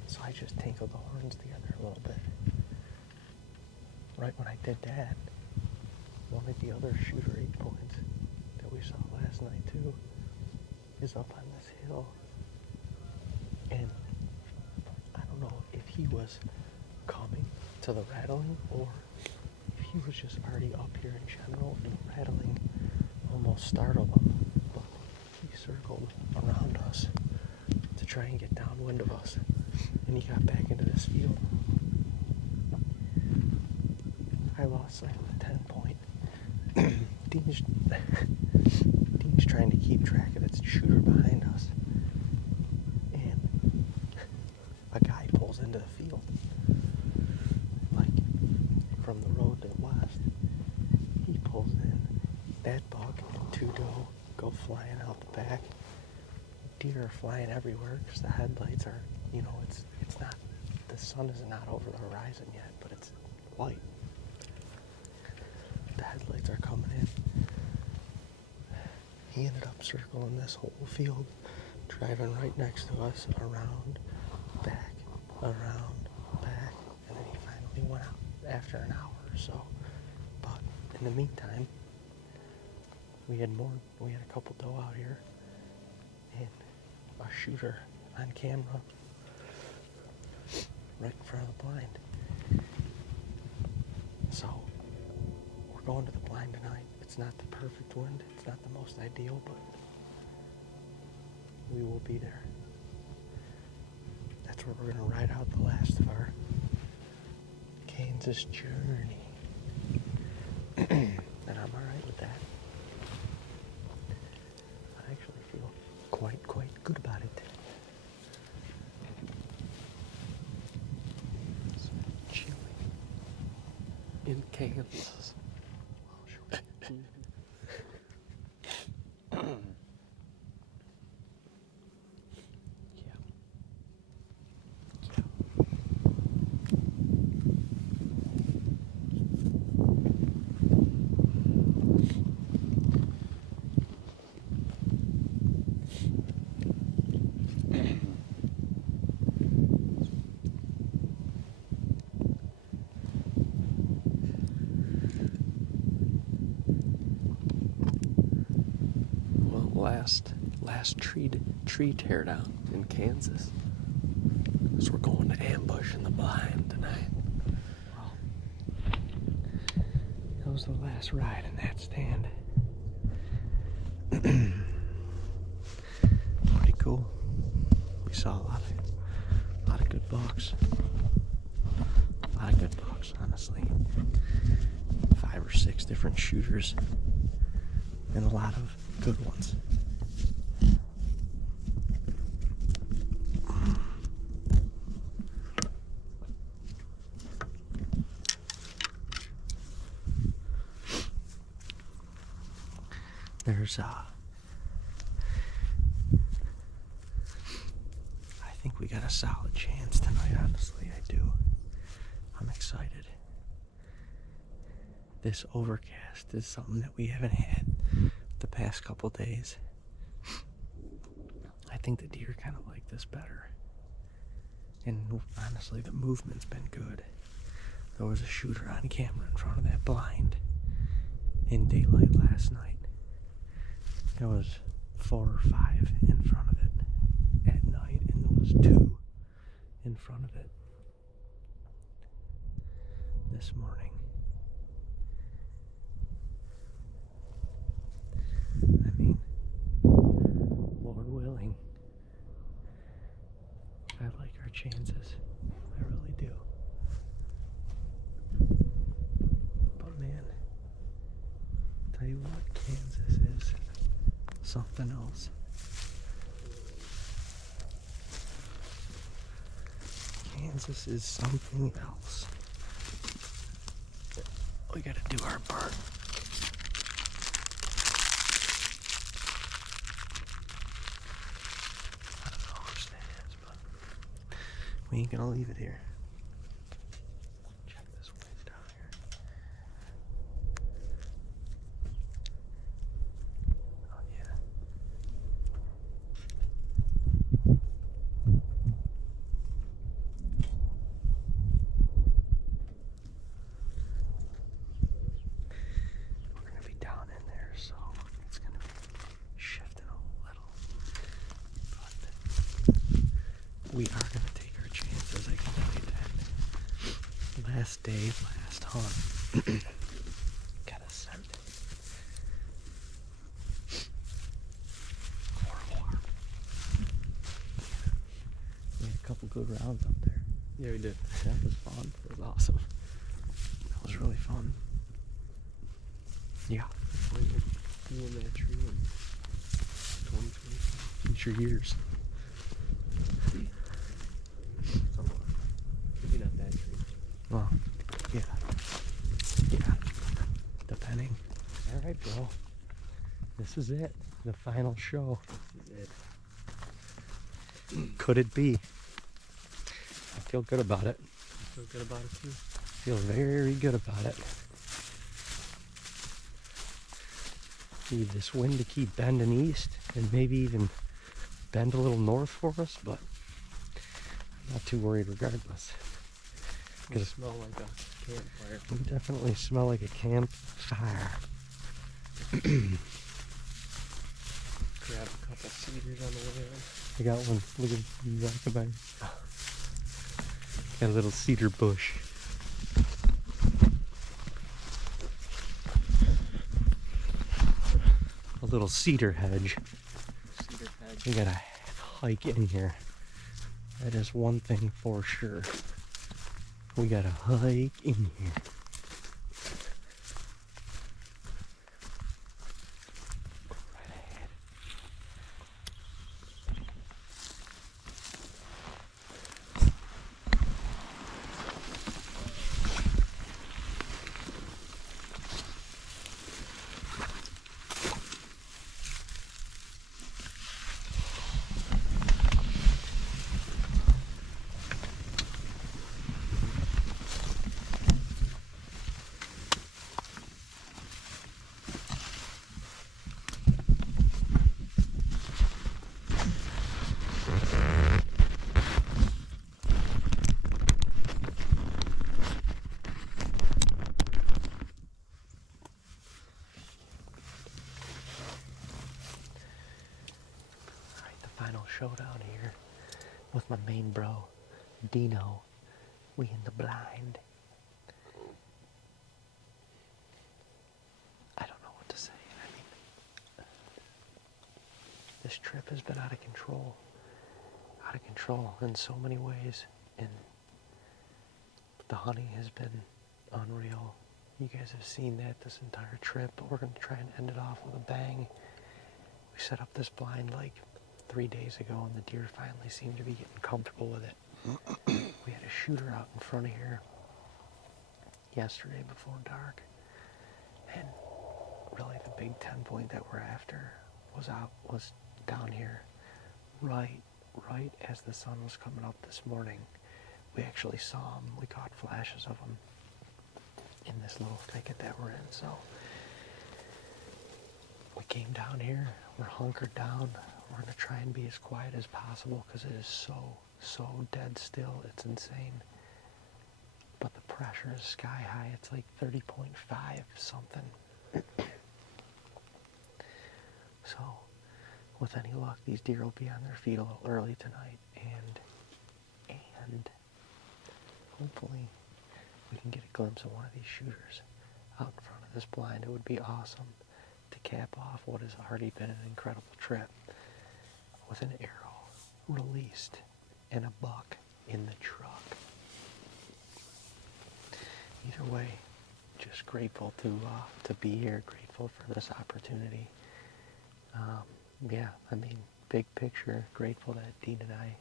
So I just tinkled the horns together a little bit. Right when I did that, one of the other shooter 8 points that we saw last night too is up on this hill. And I don't know if he was coming to the rattling or if he was just already up here in general and rattling almost startled him. But he circled around us to try and get downwind of us. And he got back into this field. I lost sight of the 10 point. Dean's trying to keep track of its shooter behind us. And a guy pulls into the field. Like, from the road to the west. He pulls in. That buck and 2 doe go flying out the back. Deer are flying everywhere because the headlights are, you know, it's not, the sun is not over the horizon yet, but it's light. The headlights are coming in. He ended up circling this whole field, driving right next to us, around, back, around, back, and then he finally went out after an hour or so. But in the meantime, we had a couple doe out here, and a shooter on camera right in front of the blind. So we're going to the blind tonight. It's not the perfect wind, it's not the most ideal, but we will be there. That's where we're going to ride out the last of our Kansas journey. And I'm alright with that. I actually feel quite good about it. It's chilly in Kansas. Last tree tear down in Kansas. So we're going to ambush in the blind tonight. Well, that was the last ride in that stand. Pretty cool. we saw a lot of good bucks. A lot of good bucks, honestly. 5 or 6 different shooters and a lot of good ones. There's I think we got a solid chance tonight, honestly, I do. I'm excited. This overcast is something that we haven't had the past couple days. I think the deer kind of like this better. And honestly, the movement's been good. There was a shooter on camera in front of that blind in daylight last night. There was 4 or 5 in front of it at night, and there was 2 in front of it this morning. I mean, Lord willing, I like our chances. I really do. But man, tell you what, Kansas is something else. Kansas is something else. We gotta do our part. I don't know whose that is, but we ain't gonna leave it here. Check this wind down here. Oh yeah. We're gonna be down in there, so it's gonna be shifting a little. But we are gonna take our chances, I can tell you that. Last day, last hunt. Got a scent. We had a couple good rounds up there. Yeah, we did. That was fun. It was awesome. That was really fun. Yeah. You in that tree in 2020. Future years. Somewhere. Maybe not that tree. Well, yeah. Yeah. Depending. All right, bro. This is it. The final show. This is it. Could it be? I feel good about it. You feel good about it too? Feel very good about it. Need this wind to keep bending east and maybe even bend a little north for us, but I'm not too worried regardless. It smell like a campfire. We definitely smell like a campfire. Grab a couple cedars on the way around. I got one. Look at you walking by. Got a little cedar bush. A little cedar hedge. Cedar hedge. We gotta hike in here. That is one thing for sure. We gotta hike in here. Right ahead. Final showdown here with my main bro, Dino. We in the blind. I don't know what to say. I mean, this trip has been out of control. Out of control in so many ways, and the hunting has been unreal. You guys have seen that this entire trip, but we're going to try and end it off with a bang. We set up this blind like 3 days ago, and the deer finally seemed to be getting comfortable with it. We had a shooter out in front of here yesterday before dark, and really the big 10 point that we're after was down here right as the sun was coming up this morning. We actually saw him. We caught flashes of him in this little thicket that we're in. So we came down here. We're hunkered down. We're going to try and be as quiet as possible because it is so dead still. It's insane. But the pressure is sky high. It's like 30.5 something. So with any luck, these deer will be on their feet a little early tonight, and hopefully we can get a glimpse of one of these shooters out in front of this blind. It would be awesome to cap off what has already been an incredible trip with an arrow released and a buck in the truck. Either way, just grateful to be here, grateful for this opportunity. Yeah, I mean, big picture, grateful that Dean and I,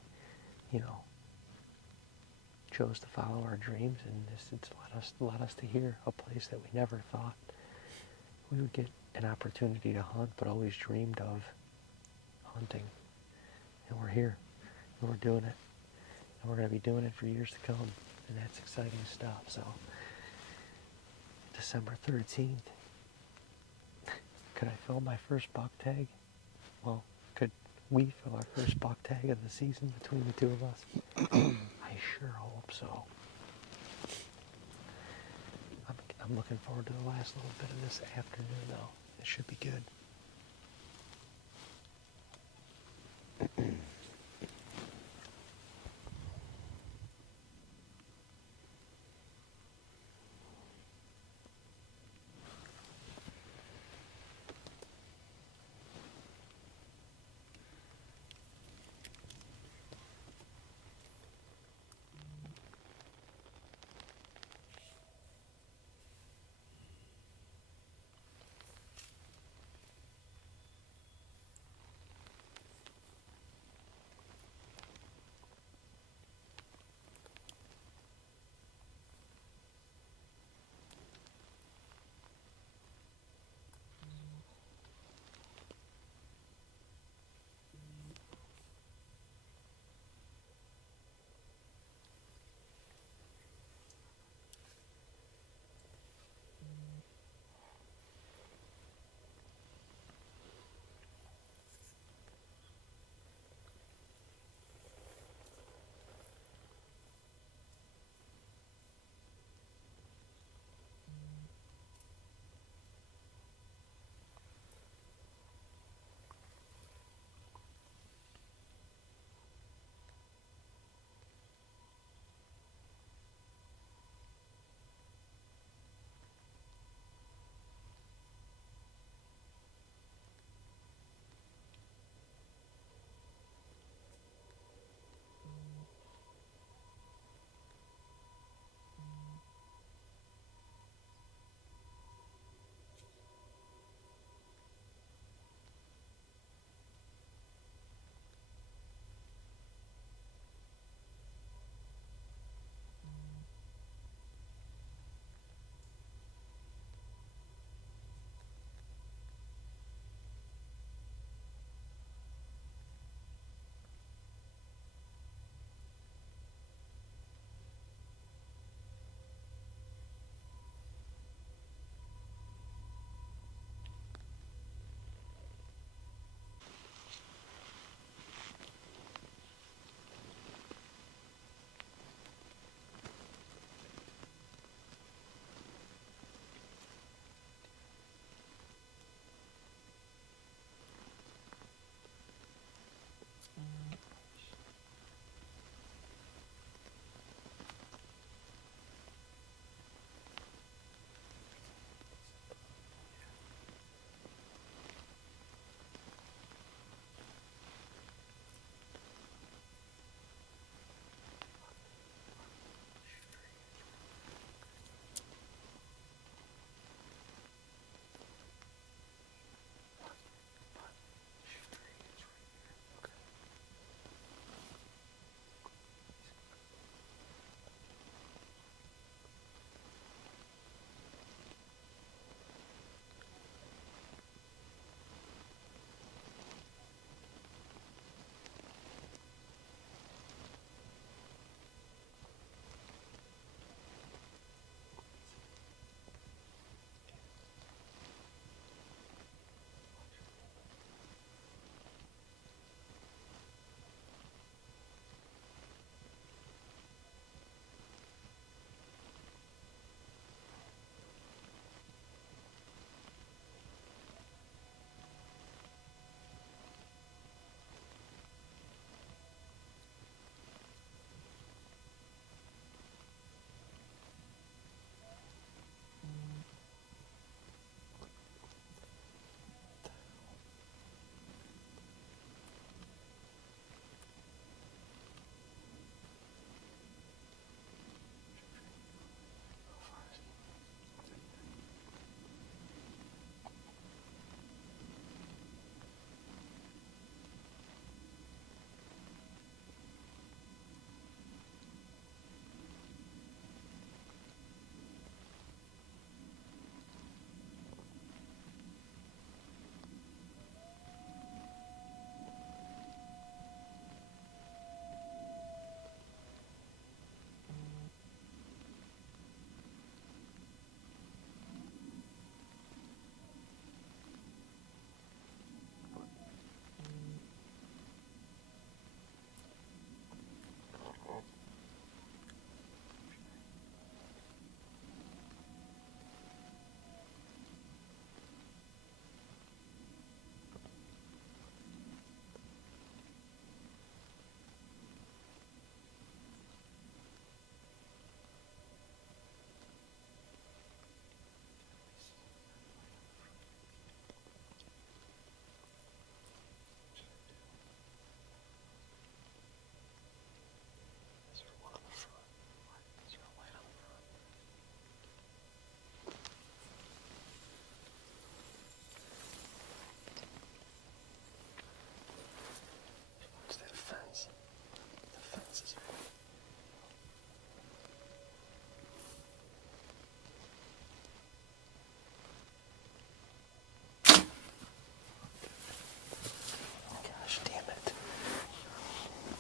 chose to follow our dreams, and it's led us to here, a place that we never thought we would get an opportunity to hunt, but always dreamed of hunting. And we're here, and we're doing it, and we're going to be doing it for years to come, and that's exciting stuff. So, December 13th, could I fill my first buck tag? Well, could we fill our first buck tag of the season between the two of us? I sure hope so. I'm looking forward to the last little bit of this afternoon, though. It should be good.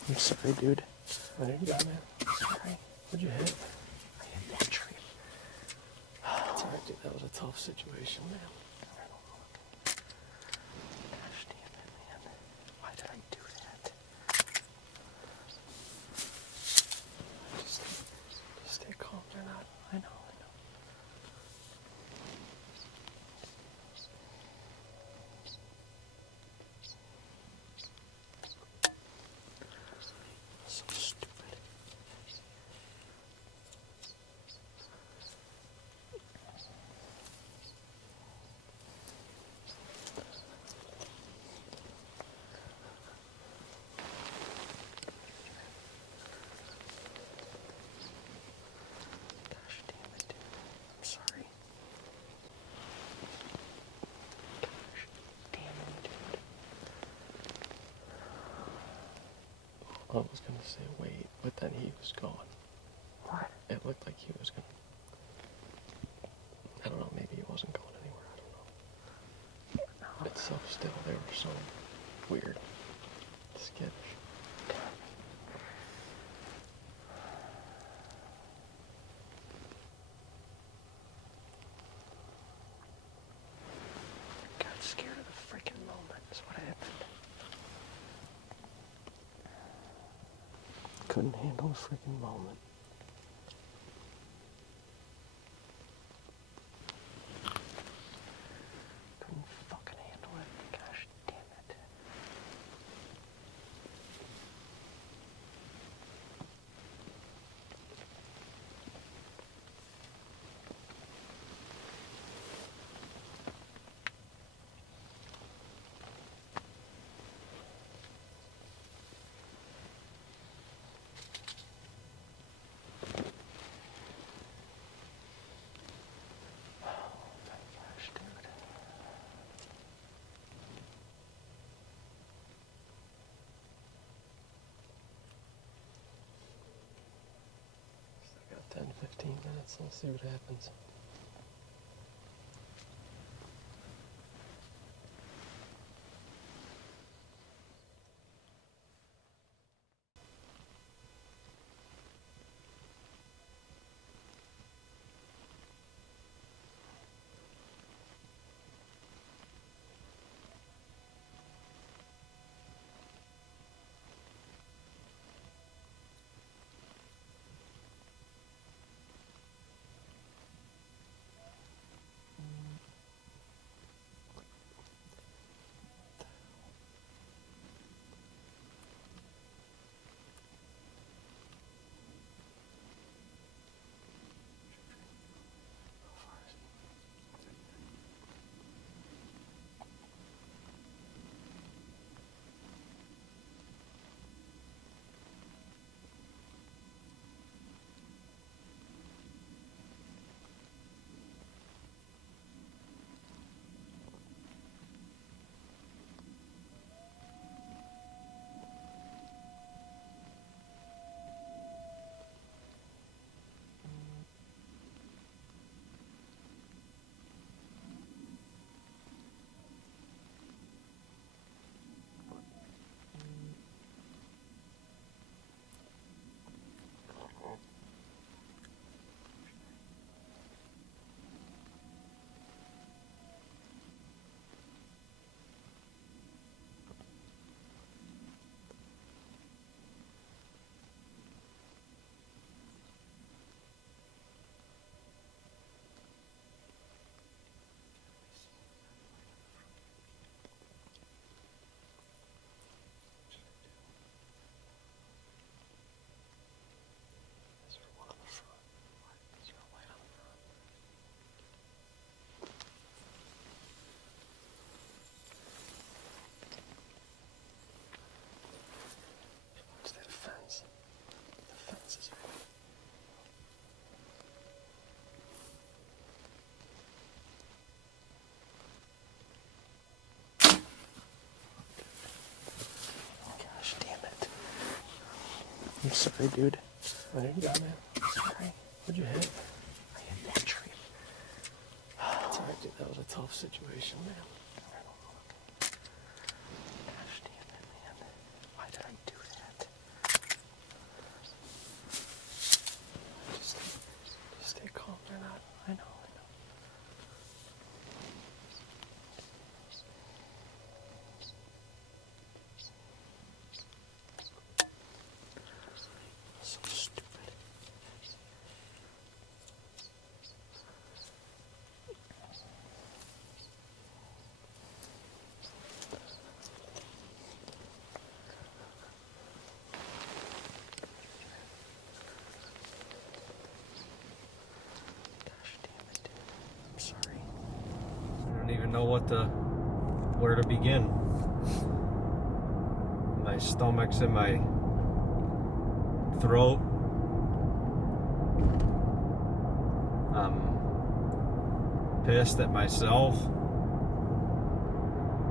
I'm sorry, dude. Oh, you're good, man. Sorry. What'd you hit? I hit that tree. It's alright, dude. That was a tough situation, man. Gosh damn it, man. Why did I do that? Just stay calm. They're not. I know. So stupid. Gosh damn it, dude. I'm sorry. Gosh damn it, dude. I was gonna say wait, but then he was gone. What? It looked like he was gonna. I don't know. Maybe he wasn't going anywhere. I don't know. It's so still. They were so weird, skittish. Got scared of the freaking moment is what happened. Couldn't handle the freaking moment. Couldn't fucking handle it. Gosh damn it. Gosh, dude. I got 10, 15 minutes. Let's see what happens. I'm sorry, dude. Oh, you're good, man. Sorry. What'd you hit? I hit that tree. It's alright, dude. That was a tough situation, man. Gosh damn it, man. Why did I do that? even know where to begin. My stomach's in my throat. I'm pissed at myself.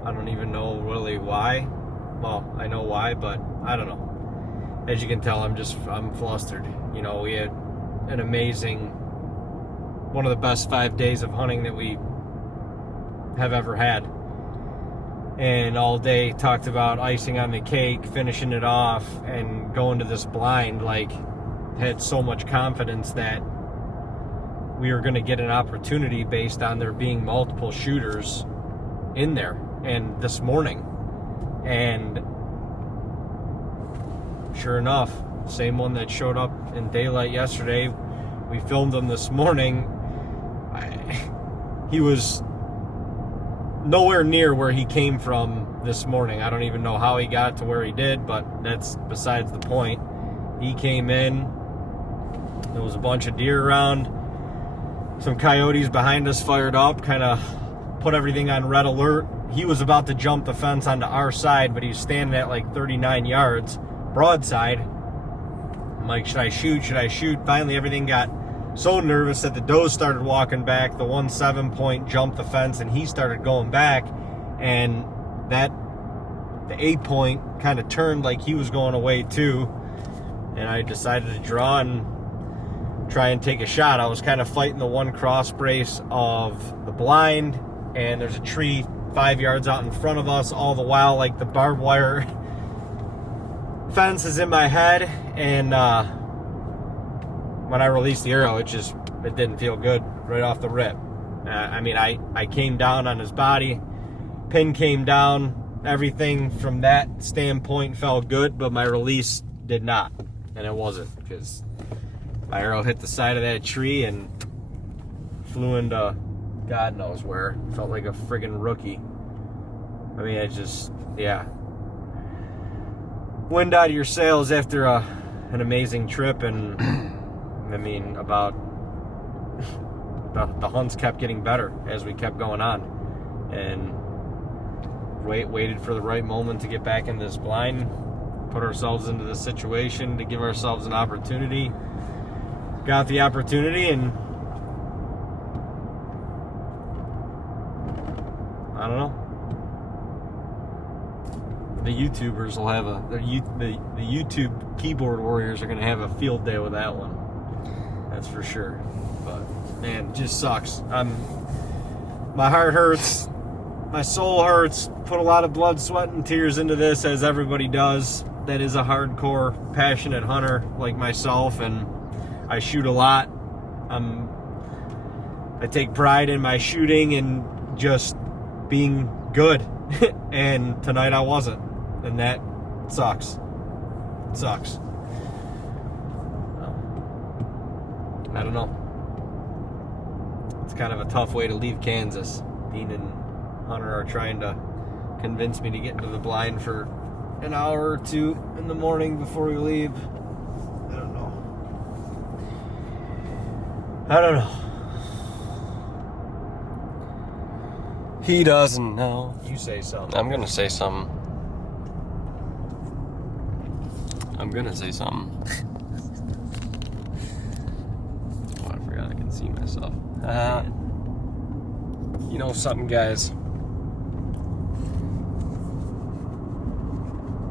I don't even know really why. Well, I know why, but I don't know. As you can tell, I'm flustered. You know, we had an amazing, one of the best 5 days of hunting that we have ever had. And all day talked about icing on the cake, finishing it off, and going to this blind, like, had so much confidence that we were going to get an opportunity based on there being multiple shooters in there. And this morning, and sure enough, same one that showed up in daylight yesterday, we filmed him this morning. He was nowhere near where he came from this morning. I don't even know how he got to where he did, but that's besides the point. He came in, there was a bunch of deer around, some coyotes behind us fired up, kind of put everything on red alert. He was about to jump the fence onto our side, but he's standing at like 39 yards broadside. I'm like, should I shoot? Should I shoot? Finally, everything got so nervous that the does started walking back. The 1 7-point jumped the fence, and he started going back. And the 8-point kind of turned like he was going away too. And I decided to draw and try and take a shot. I was kind of fighting the one cross brace of the blind, and there's a tree 5 yards out in front of us. All the while, like, the barbed wire fence is in my head, and when I released the arrow, it didn't feel good right off the rip. I mean, I came down on his body, pin came down, everything from that standpoint felt good, but my release did not, and it wasn't, because my arrow hit the side of that tree and flew into God knows where. Felt like a friggin' rookie. I mean, wind out of your sails after an amazing trip, and I mean, about the hunts kept getting better as we kept going on, and waited for the right moment to get back in this blind, put ourselves into this situation to give ourselves an opportunity. Got the opportunity, and I don't know. The YouTubers will have the YouTube keyboard warriors are going to have a field day with that one. That's for sure. But man, it just sucks. My heart hurts. My soul hurts. Put a lot of blood, sweat, and tears into this, as everybody does. That is a hardcore, passionate hunter like myself, and I shoot a lot. I take pride in my shooting and just being good. And tonight I wasn't. And that sucks. It sucks. I don't know. It's kind of a tough way to leave Kansas. Dean and Hunter are trying to convince me to get into the blind for an hour or two in the morning before we leave. I don't know. He doesn't know. You say something. I'm gonna say something. Oh, I forgot I can see myself. You know something, guys?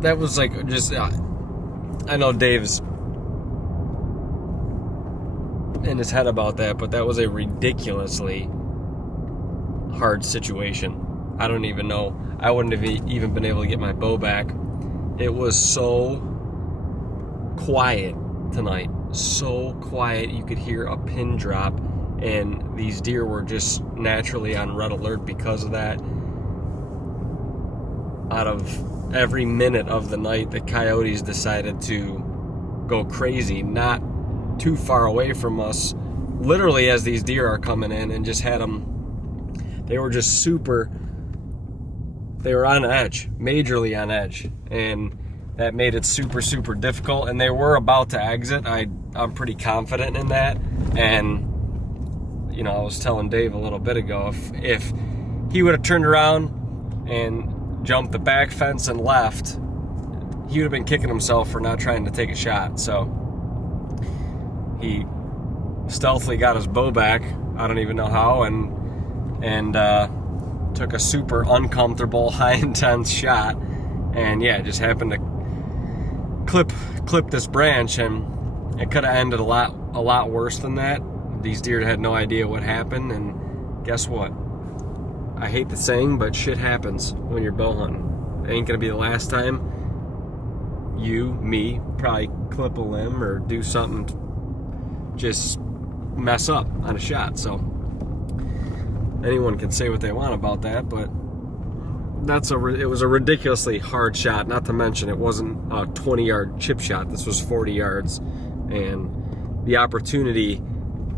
That was like just... I know Dave's in his head about that, but that was a ridiculously hard situation. I don't even know. I wouldn't have even been able to get my bow back. It was so quiet tonight. So quiet. You could hear a pin drop, and these deer were just naturally on red alert because of that. Out of every minute of the night, the coyotes decided to go crazy, not too far away from us, literally as these deer are coming in, and just had them. They were just they were on edge, majorly on edge, and that made it super, super difficult. And they were about to exit. I'm pretty confident in that. And, you know, I was telling Dave a little bit ago, if he would have turned around and jumped the back fence and left, he would have been kicking himself for not trying to take a shot. So he stealthily got his bow back, I don't even know how, and took a super uncomfortable, high intense shot, and yeah, just happened to clip this branch, and it could have ended a lot worse than that. These deer had no idea what happened, and guess what? I hate the saying, but shit happens when you're bow hunting. It ain't gonna be the last time me, probably clip a limb or do something, just mess up on a shot. So anyone can say what they want about that, but it was a ridiculously hard shot. Not to mention, it wasn't a 20-yard chip shot. This was 40 yards, and the opportunity,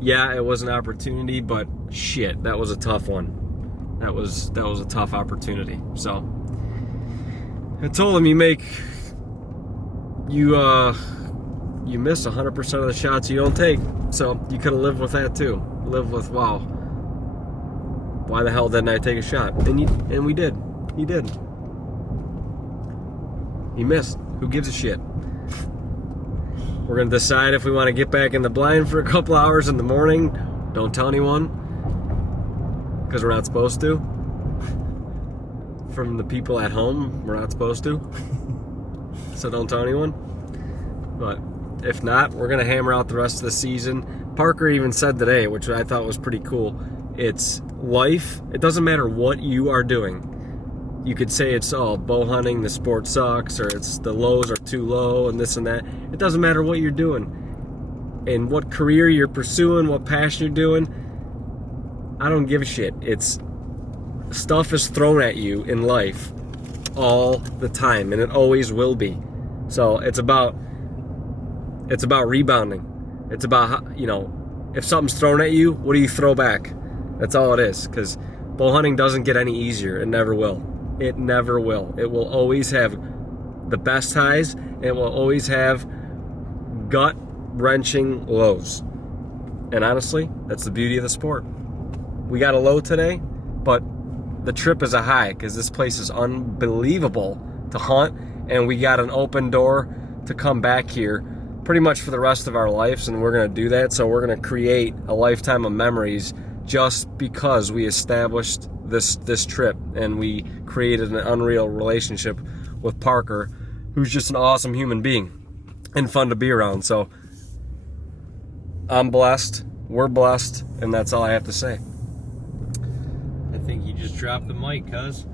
yeah, it was an opportunity, but shit, that was a tough one. That was a tough opportunity. So I told him, you miss 100% of the shots you don't take. So you could have lived with that too. Live with, wow, why the hell didn't I take a shot? And we did. He did. He missed. Who gives a shit? We're gonna decide if we want to get back in the blind for a couple hours in the morning. Don't tell anyone, because we're not supposed to. From the people at home, we're not supposed to. So don't tell anyone. But if not, we're gonna hammer out the rest of the season. Parker even said today, which I thought was pretty cool, it's life. It doesn't matter what you are doing. You could say it's bow hunting, the sport sucks, or it's the lows are too low and this and that. It doesn't matter what you're doing and what career you're pursuing, what passion you're doing. I don't give a shit. It's stuff is thrown at you in life all the time, and it always will be. So it's about rebounding. It's about, if something's thrown at you, what do you throw back? That's all it is, because bow hunting doesn't get any easier. It never will. It never will. It will always have the best highs. It will always have gut-wrenching lows. And honestly, that's the beauty of the sport. We got a low today, but the trip is a high, because this place is unbelievable to hunt, and we got an open door to come back here pretty much for the rest of our lives, and we're going to do that. So we're going to create a lifetime of memories just because we established this trip, and we created an unreal relationship with Parker, who's just an awesome human being and fun to be around. So I'm blessed, we're blessed, and that's all I have to say. I think you just dropped the mic, cuz.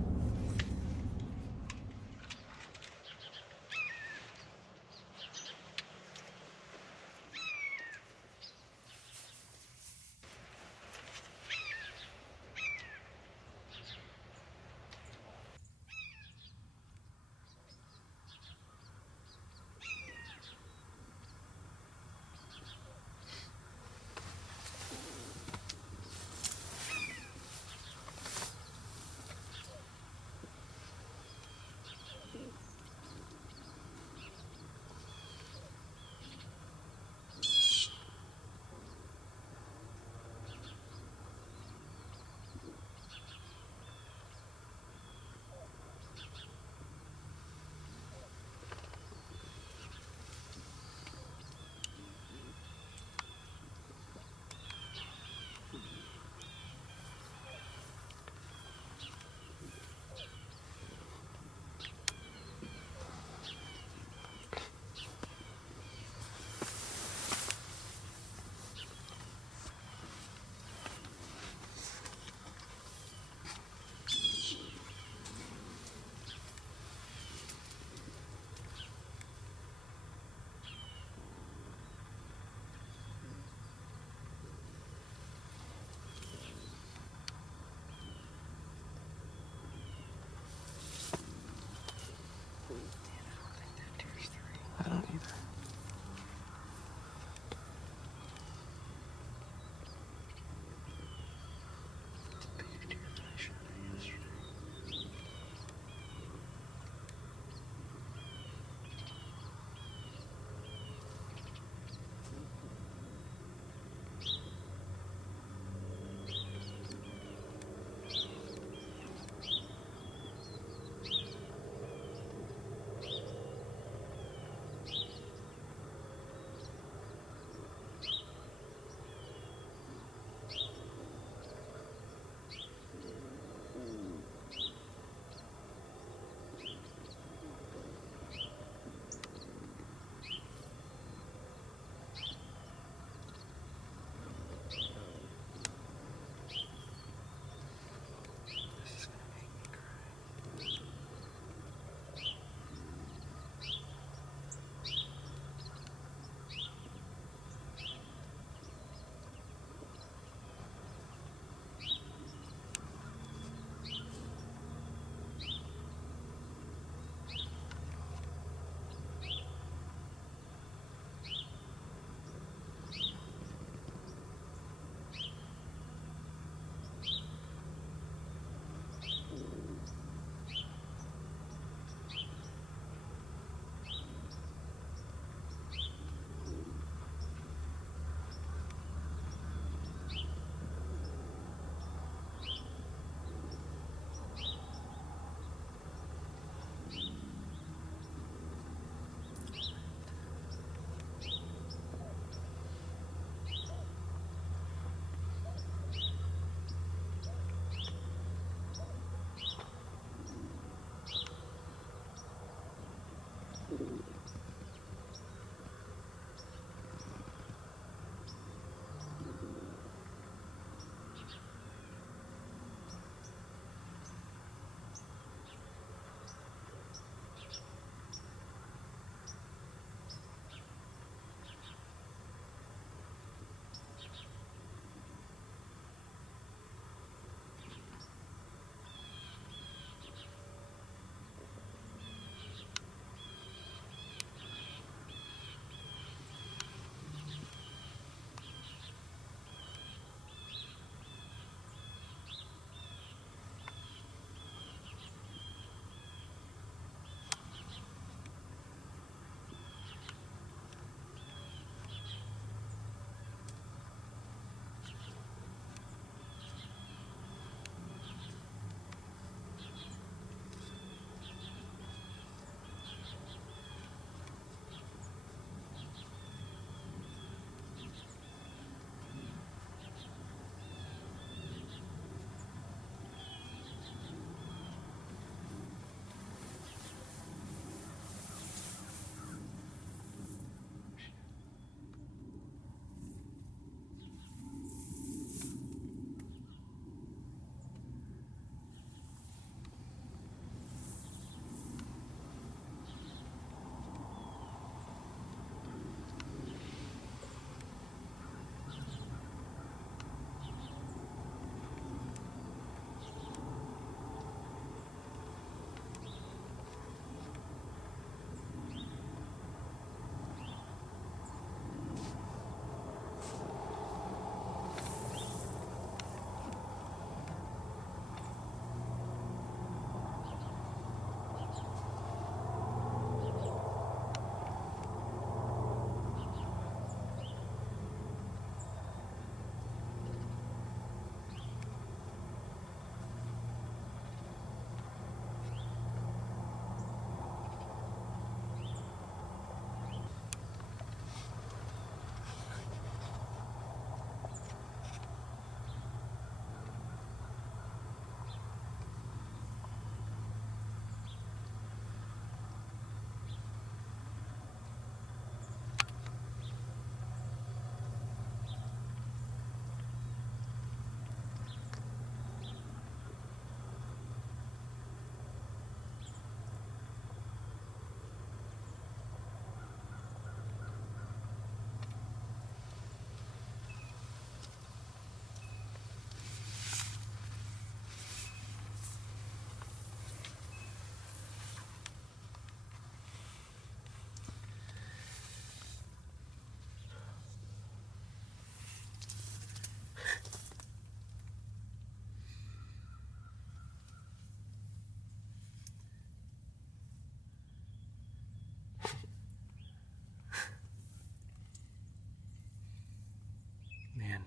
Man,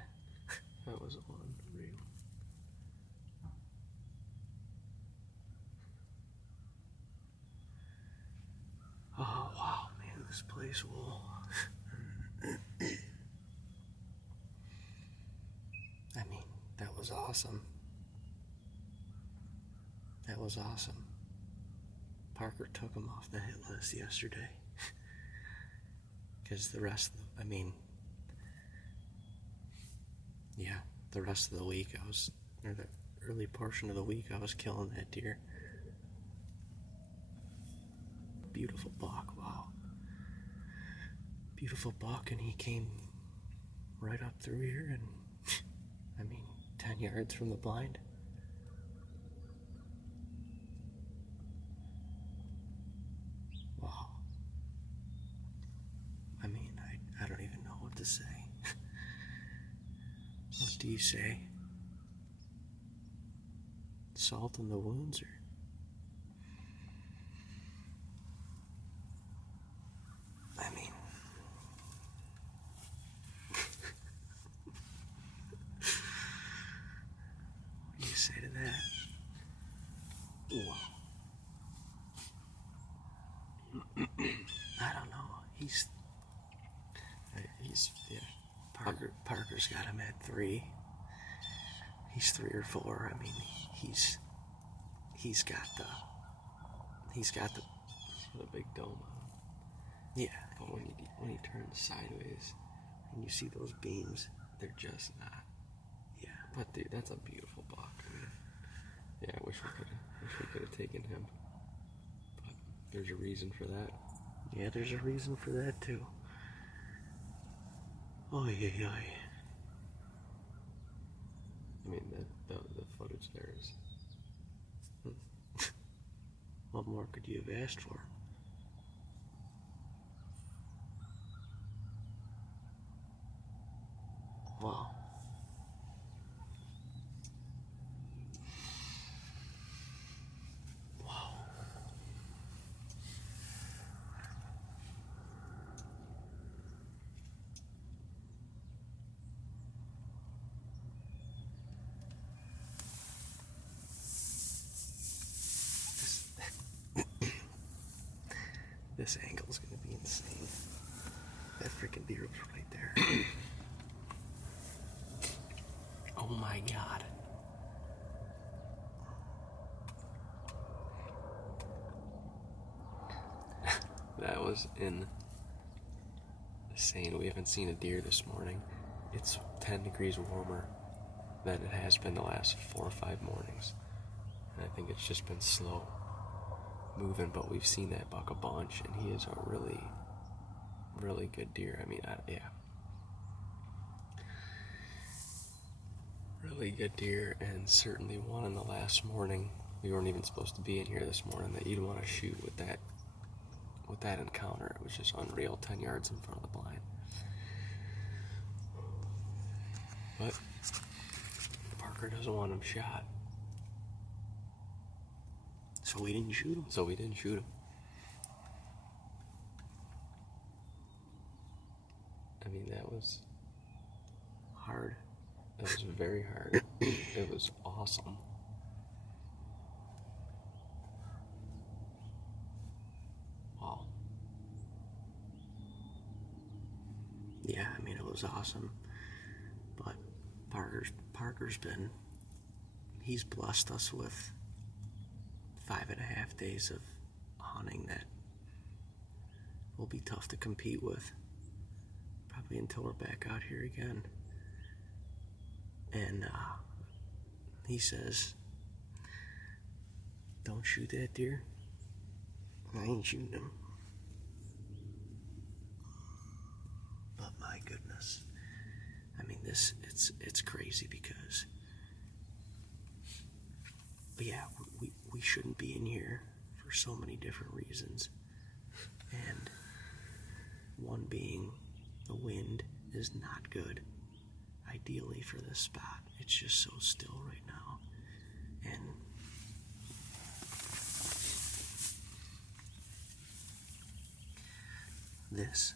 that was unreal. Oh, wow, man, this place will... I mean, that was awesome. That was awesome. Parker took him off the hit list yesterday. Because the rest, I mean, yeah, the rest of the week or the early portion of the week, I was killing that deer. Beautiful buck, wow. Beautiful buck, and he came right up through here, and I mean, 10 yards from the blind. Wow. I mean, I don't even know what to say. What do you say? Salt in the wounds, or? I mean, what do you say to that? Wow. I don't know. He's yeah. Parker's got him at 3. He's 3 or 4. I mean, he's got the big dome on him. Yeah. But when he turns sideways and you see those beams, they're just not. Yeah. But dude, that's a beautiful buck. I mean, yeah, I wish we could have taken him. But there's a reason for that. Yeah, there's a reason for that too. Oy, oy, oy. I mean, the footage there is. What more could you have asked for? Wow. Wow. This angle's gonna be insane. That freaking deer was right there. Oh my god. That was insane. We haven't seen a deer this morning. It's 10 degrees warmer than it has been the last 4 or 5 mornings. And I think it's just been slow moving, but we've seen that buck a bunch, and he is a really, really good deer. I mean, yeah. Really good deer, and certainly one in the last morning. We weren't even supposed to be in here this morning that you'd want to shoot with that encounter. It was just unreal, 10 yards in front of the blind. But Parker doesn't want him shot. So we didn't shoot him. I mean, that was Hard. That was very hard. It was awesome. Wow. Yeah, I mean, it was awesome. But Parker's he's blessed us with 5.5 days of hunting that will be tough to compete with. Probably until we're back out here again. And he says, don't shoot that deer. I ain't shooting him. But my goodness. I mean, it's crazy because, yeah, we shouldn't be in here for so many different reasons. And one being the wind is not good. Ideally for this spot, it's just so still right now, and this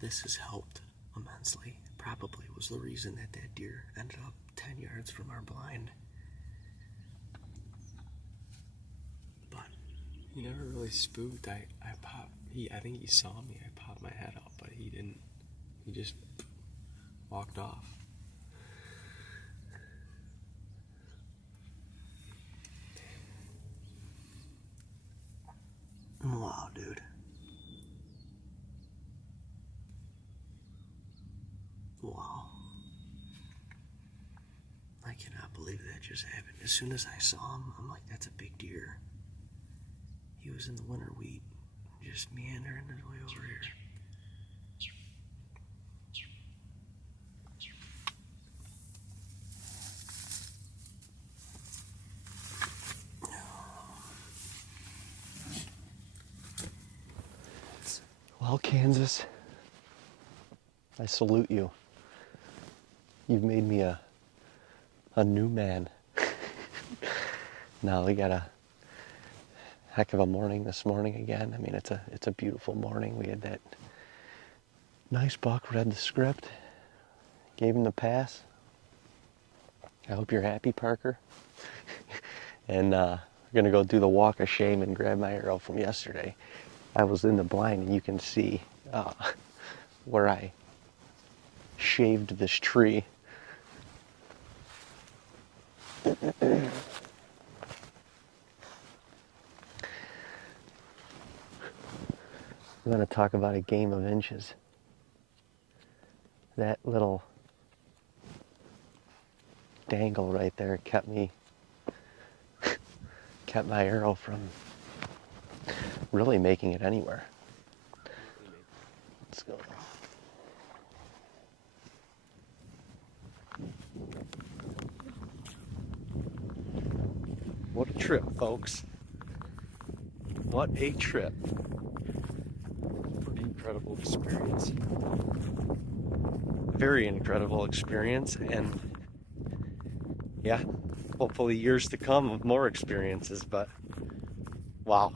has helped immensely. probably was the reason that that deer ended up 10 yards from our blind. But He never really spooked. I think he saw me. I popped my head up, but he didn't. He just walked off. wow, dude. Wow. I cannot believe that just happened. As soon as I saw him, I'm like, that's a big deer. He was in the winter wheat, just meandering his way over here. Well, Kansas, I salute you. You've made me a new man. Now we got a heck of a morning this morning again. I mean, it's a beautiful morning. We had that nice buck, read the script, gave him the pass. I hope you're happy, Parker. And we're gonna go do the walk of shame and grab my arrow from yesterday. I was in the blind, and you can see where I shaved this tree. I'm going to talk about a game of inches. That little dangle right there kept my arrow from really making it anywhere. Let's go. What a trip, folks. What a trip. Pretty incredible experience. Very incredible experience, and yeah, hopefully years to come of more experiences, but wow.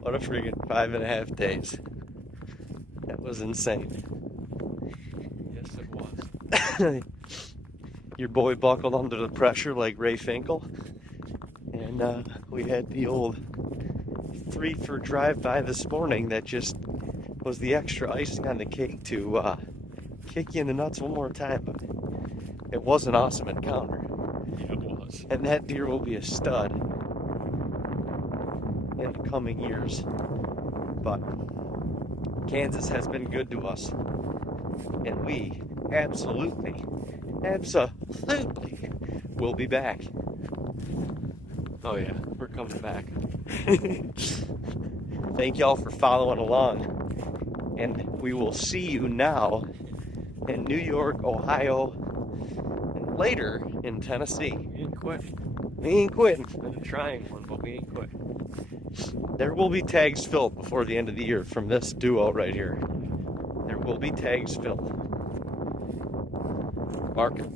What a friggin' 5.5 days. That was insane. Yes, it was. Your boy buckled under the pressure like Ray Finkel, and we had the old 3 for drive-by this morning that just was the extra icing on the cake to kick you in the nuts one more time. But it was an awesome encounter. Yeah, it was. And that deer will be a stud in the coming years. But Kansas has been good to us. And we absolutely will be back. Oh yeah, we're coming back. Thank y'all for following along. And we will see you now in New York, Ohio, and later in Tennessee. We ain't quit. We ain't quitting. Been trying one, but we ain't quit. There will be tags filled before the end of the year from this duo right here. There will be tags filled. Mark it.